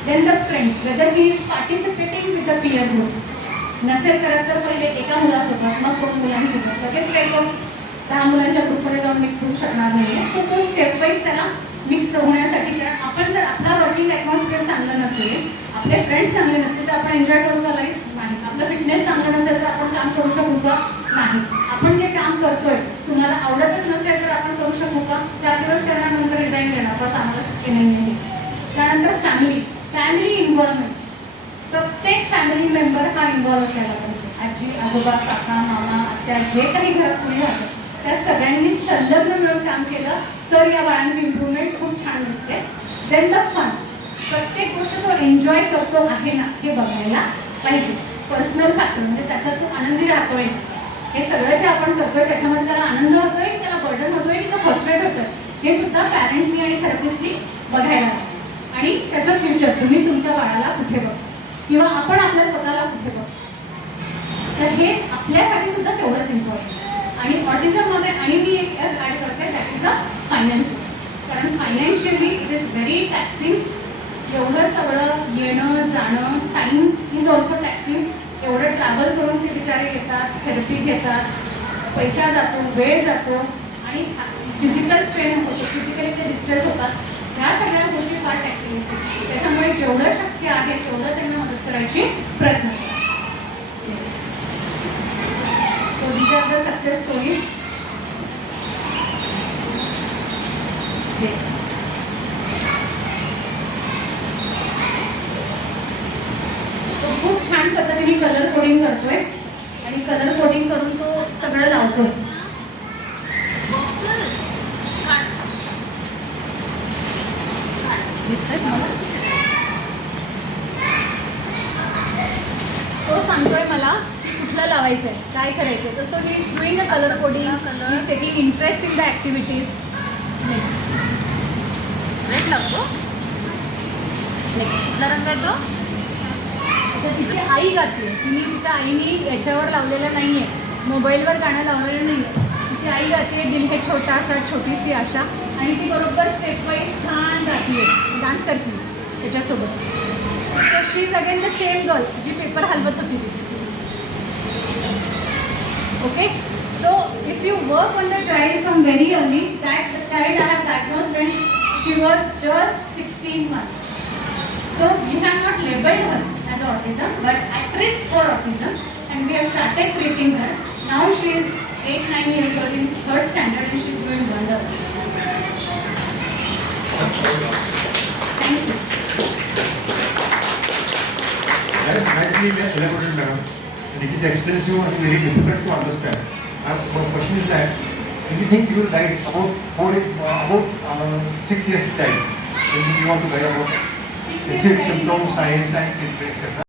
Then the friends, whether he is participating with the peer group. नसेल करत तर पहिले एका मुलासोबत, मग 2 मुलांसोबत, लगेच काही 10 मुलांच्या ग्रुपमध्ये जाऊन मिक्स होऊ शकणार नाही. तो स्टेप वाईज त्याला मिक्स होण्यासाठी, कारण आपण जर आपला वर्किंग ॲटमॉस्फिअर चांगलं नसेल, आपले फ्रेंड्स चांगले नसतील तर आपण एन्जॉय करू का नाही. आपलं फिटनेस चांगलं नसेल तर आपण काम करू शकू का नाही. आपण जे काम करतोय तुम्हाला आवडतच नसेल तर आपण करू शकू का. 4 दिवस करण्यानंतर रिझाईन देणार, बस आम्हाला शक्य नाही आहे. त्यानंतर फॅमिली इन्व्हॉल्वमेंट. प्रत्येक फॅमिली मेंबर हा इन्व्हॉल्व असायला पाहिजे. आजी, आजोबा, काका, मामा, आत्या, जे काही घरात कुणी राहतं त्या सगळ्यांनी संलग्न मिळून काम केलं तर या बाळांची इम्प्रूव्हमेंट खूप छान दिसते. Then the fun. प्रत्येक गोष्ट तो एन्जॉय करतो आहे ना हे बघायला पाहिजे. पर्सनल फॅक्टर म्हणजे त्याचा तो आनंदी राहतोय, हे सगळं जे आपण करतोय त्याच्यामध्ये त्याला आनंद होतोय, त्याला बर्डन होतोय की तो फ्रस्ट्रेट होतोय, हे सुद्धा पॅरेंट्सनी आणि थेरपिस्टनी बघायला हवं. आणि त्याचं फ्युचर तुम्ही तुमच्या बाळाला कुठे बघ किंवा आपण आपल्या स्वतःला कुठे बघ, तर हे आपल्यासाठी सुद्धा तेवढंच इम्पॉर्टंट. आणि ऑटिझममध्ये आणि मी एक ॲड करते, दॅट इज द फायनान्स. कारण financially it is very taxing. एवढं सगळं येणं जाणं, टाईम इज ऑल्सो टॅक्सिंग. एवढं ट्रॅव्हल करून ते बिचारे येतात, थेरपी घेतात, पैसा जातो, वेळ जातो आणि फिजिकल स्ट्रेन होतो, फिजिकली ते डिस्ट्रेस होतात. ह्या सगळ्या गोष्टी फार टॅक्सिंग होतात. त्याच्यामुळे जेवढं शक्य आहे तेवढं त्यांना मदत करायची प्रयत्न करा. So These are the success stories. तो खूप छान पद्धतीने कलर कोडिंग करतोय आणि कलर कोडिंग करून तो सगळं लावतोय. दिसतंय तुम्हाला? तो सांगतोय मला कुठलं लावायचं आहे, काय करायचं आहे. तर so he is doing a colour coding, he is taking interest in the activities. Next red लागतो. नेक्स्ट कुठला रंग आहे तो? आता तिची आई गाते. तिने तिच्या आईने याच्यावर लावलेलं नाही आहे, मोबाईलवर गाणं लावलेलं नाही आहे. तिची आई गाते दिल है छोटासा छोटीशी आशा, आणि ती बरोबर स्टेप वाईज छान गाते, डान्स करते त्याच्यासोबत. So she is again the same girl जी पेपर हलवत होती ती. Okay, so if you work on the child from very early, that the child I have diagnosed when she was just 16 months. So we have not labeled her as autism, but at risk for autism, and we have started treating her. Now she is 8-9 years old in 3rd standard, and she is doing wonders. Thank you. That is nicely elaborated, madam. And it is extensive and very difficult to understand. My question is that, do you think you will guide about 6 years time? When you want to guide about symptoms, science, and etc.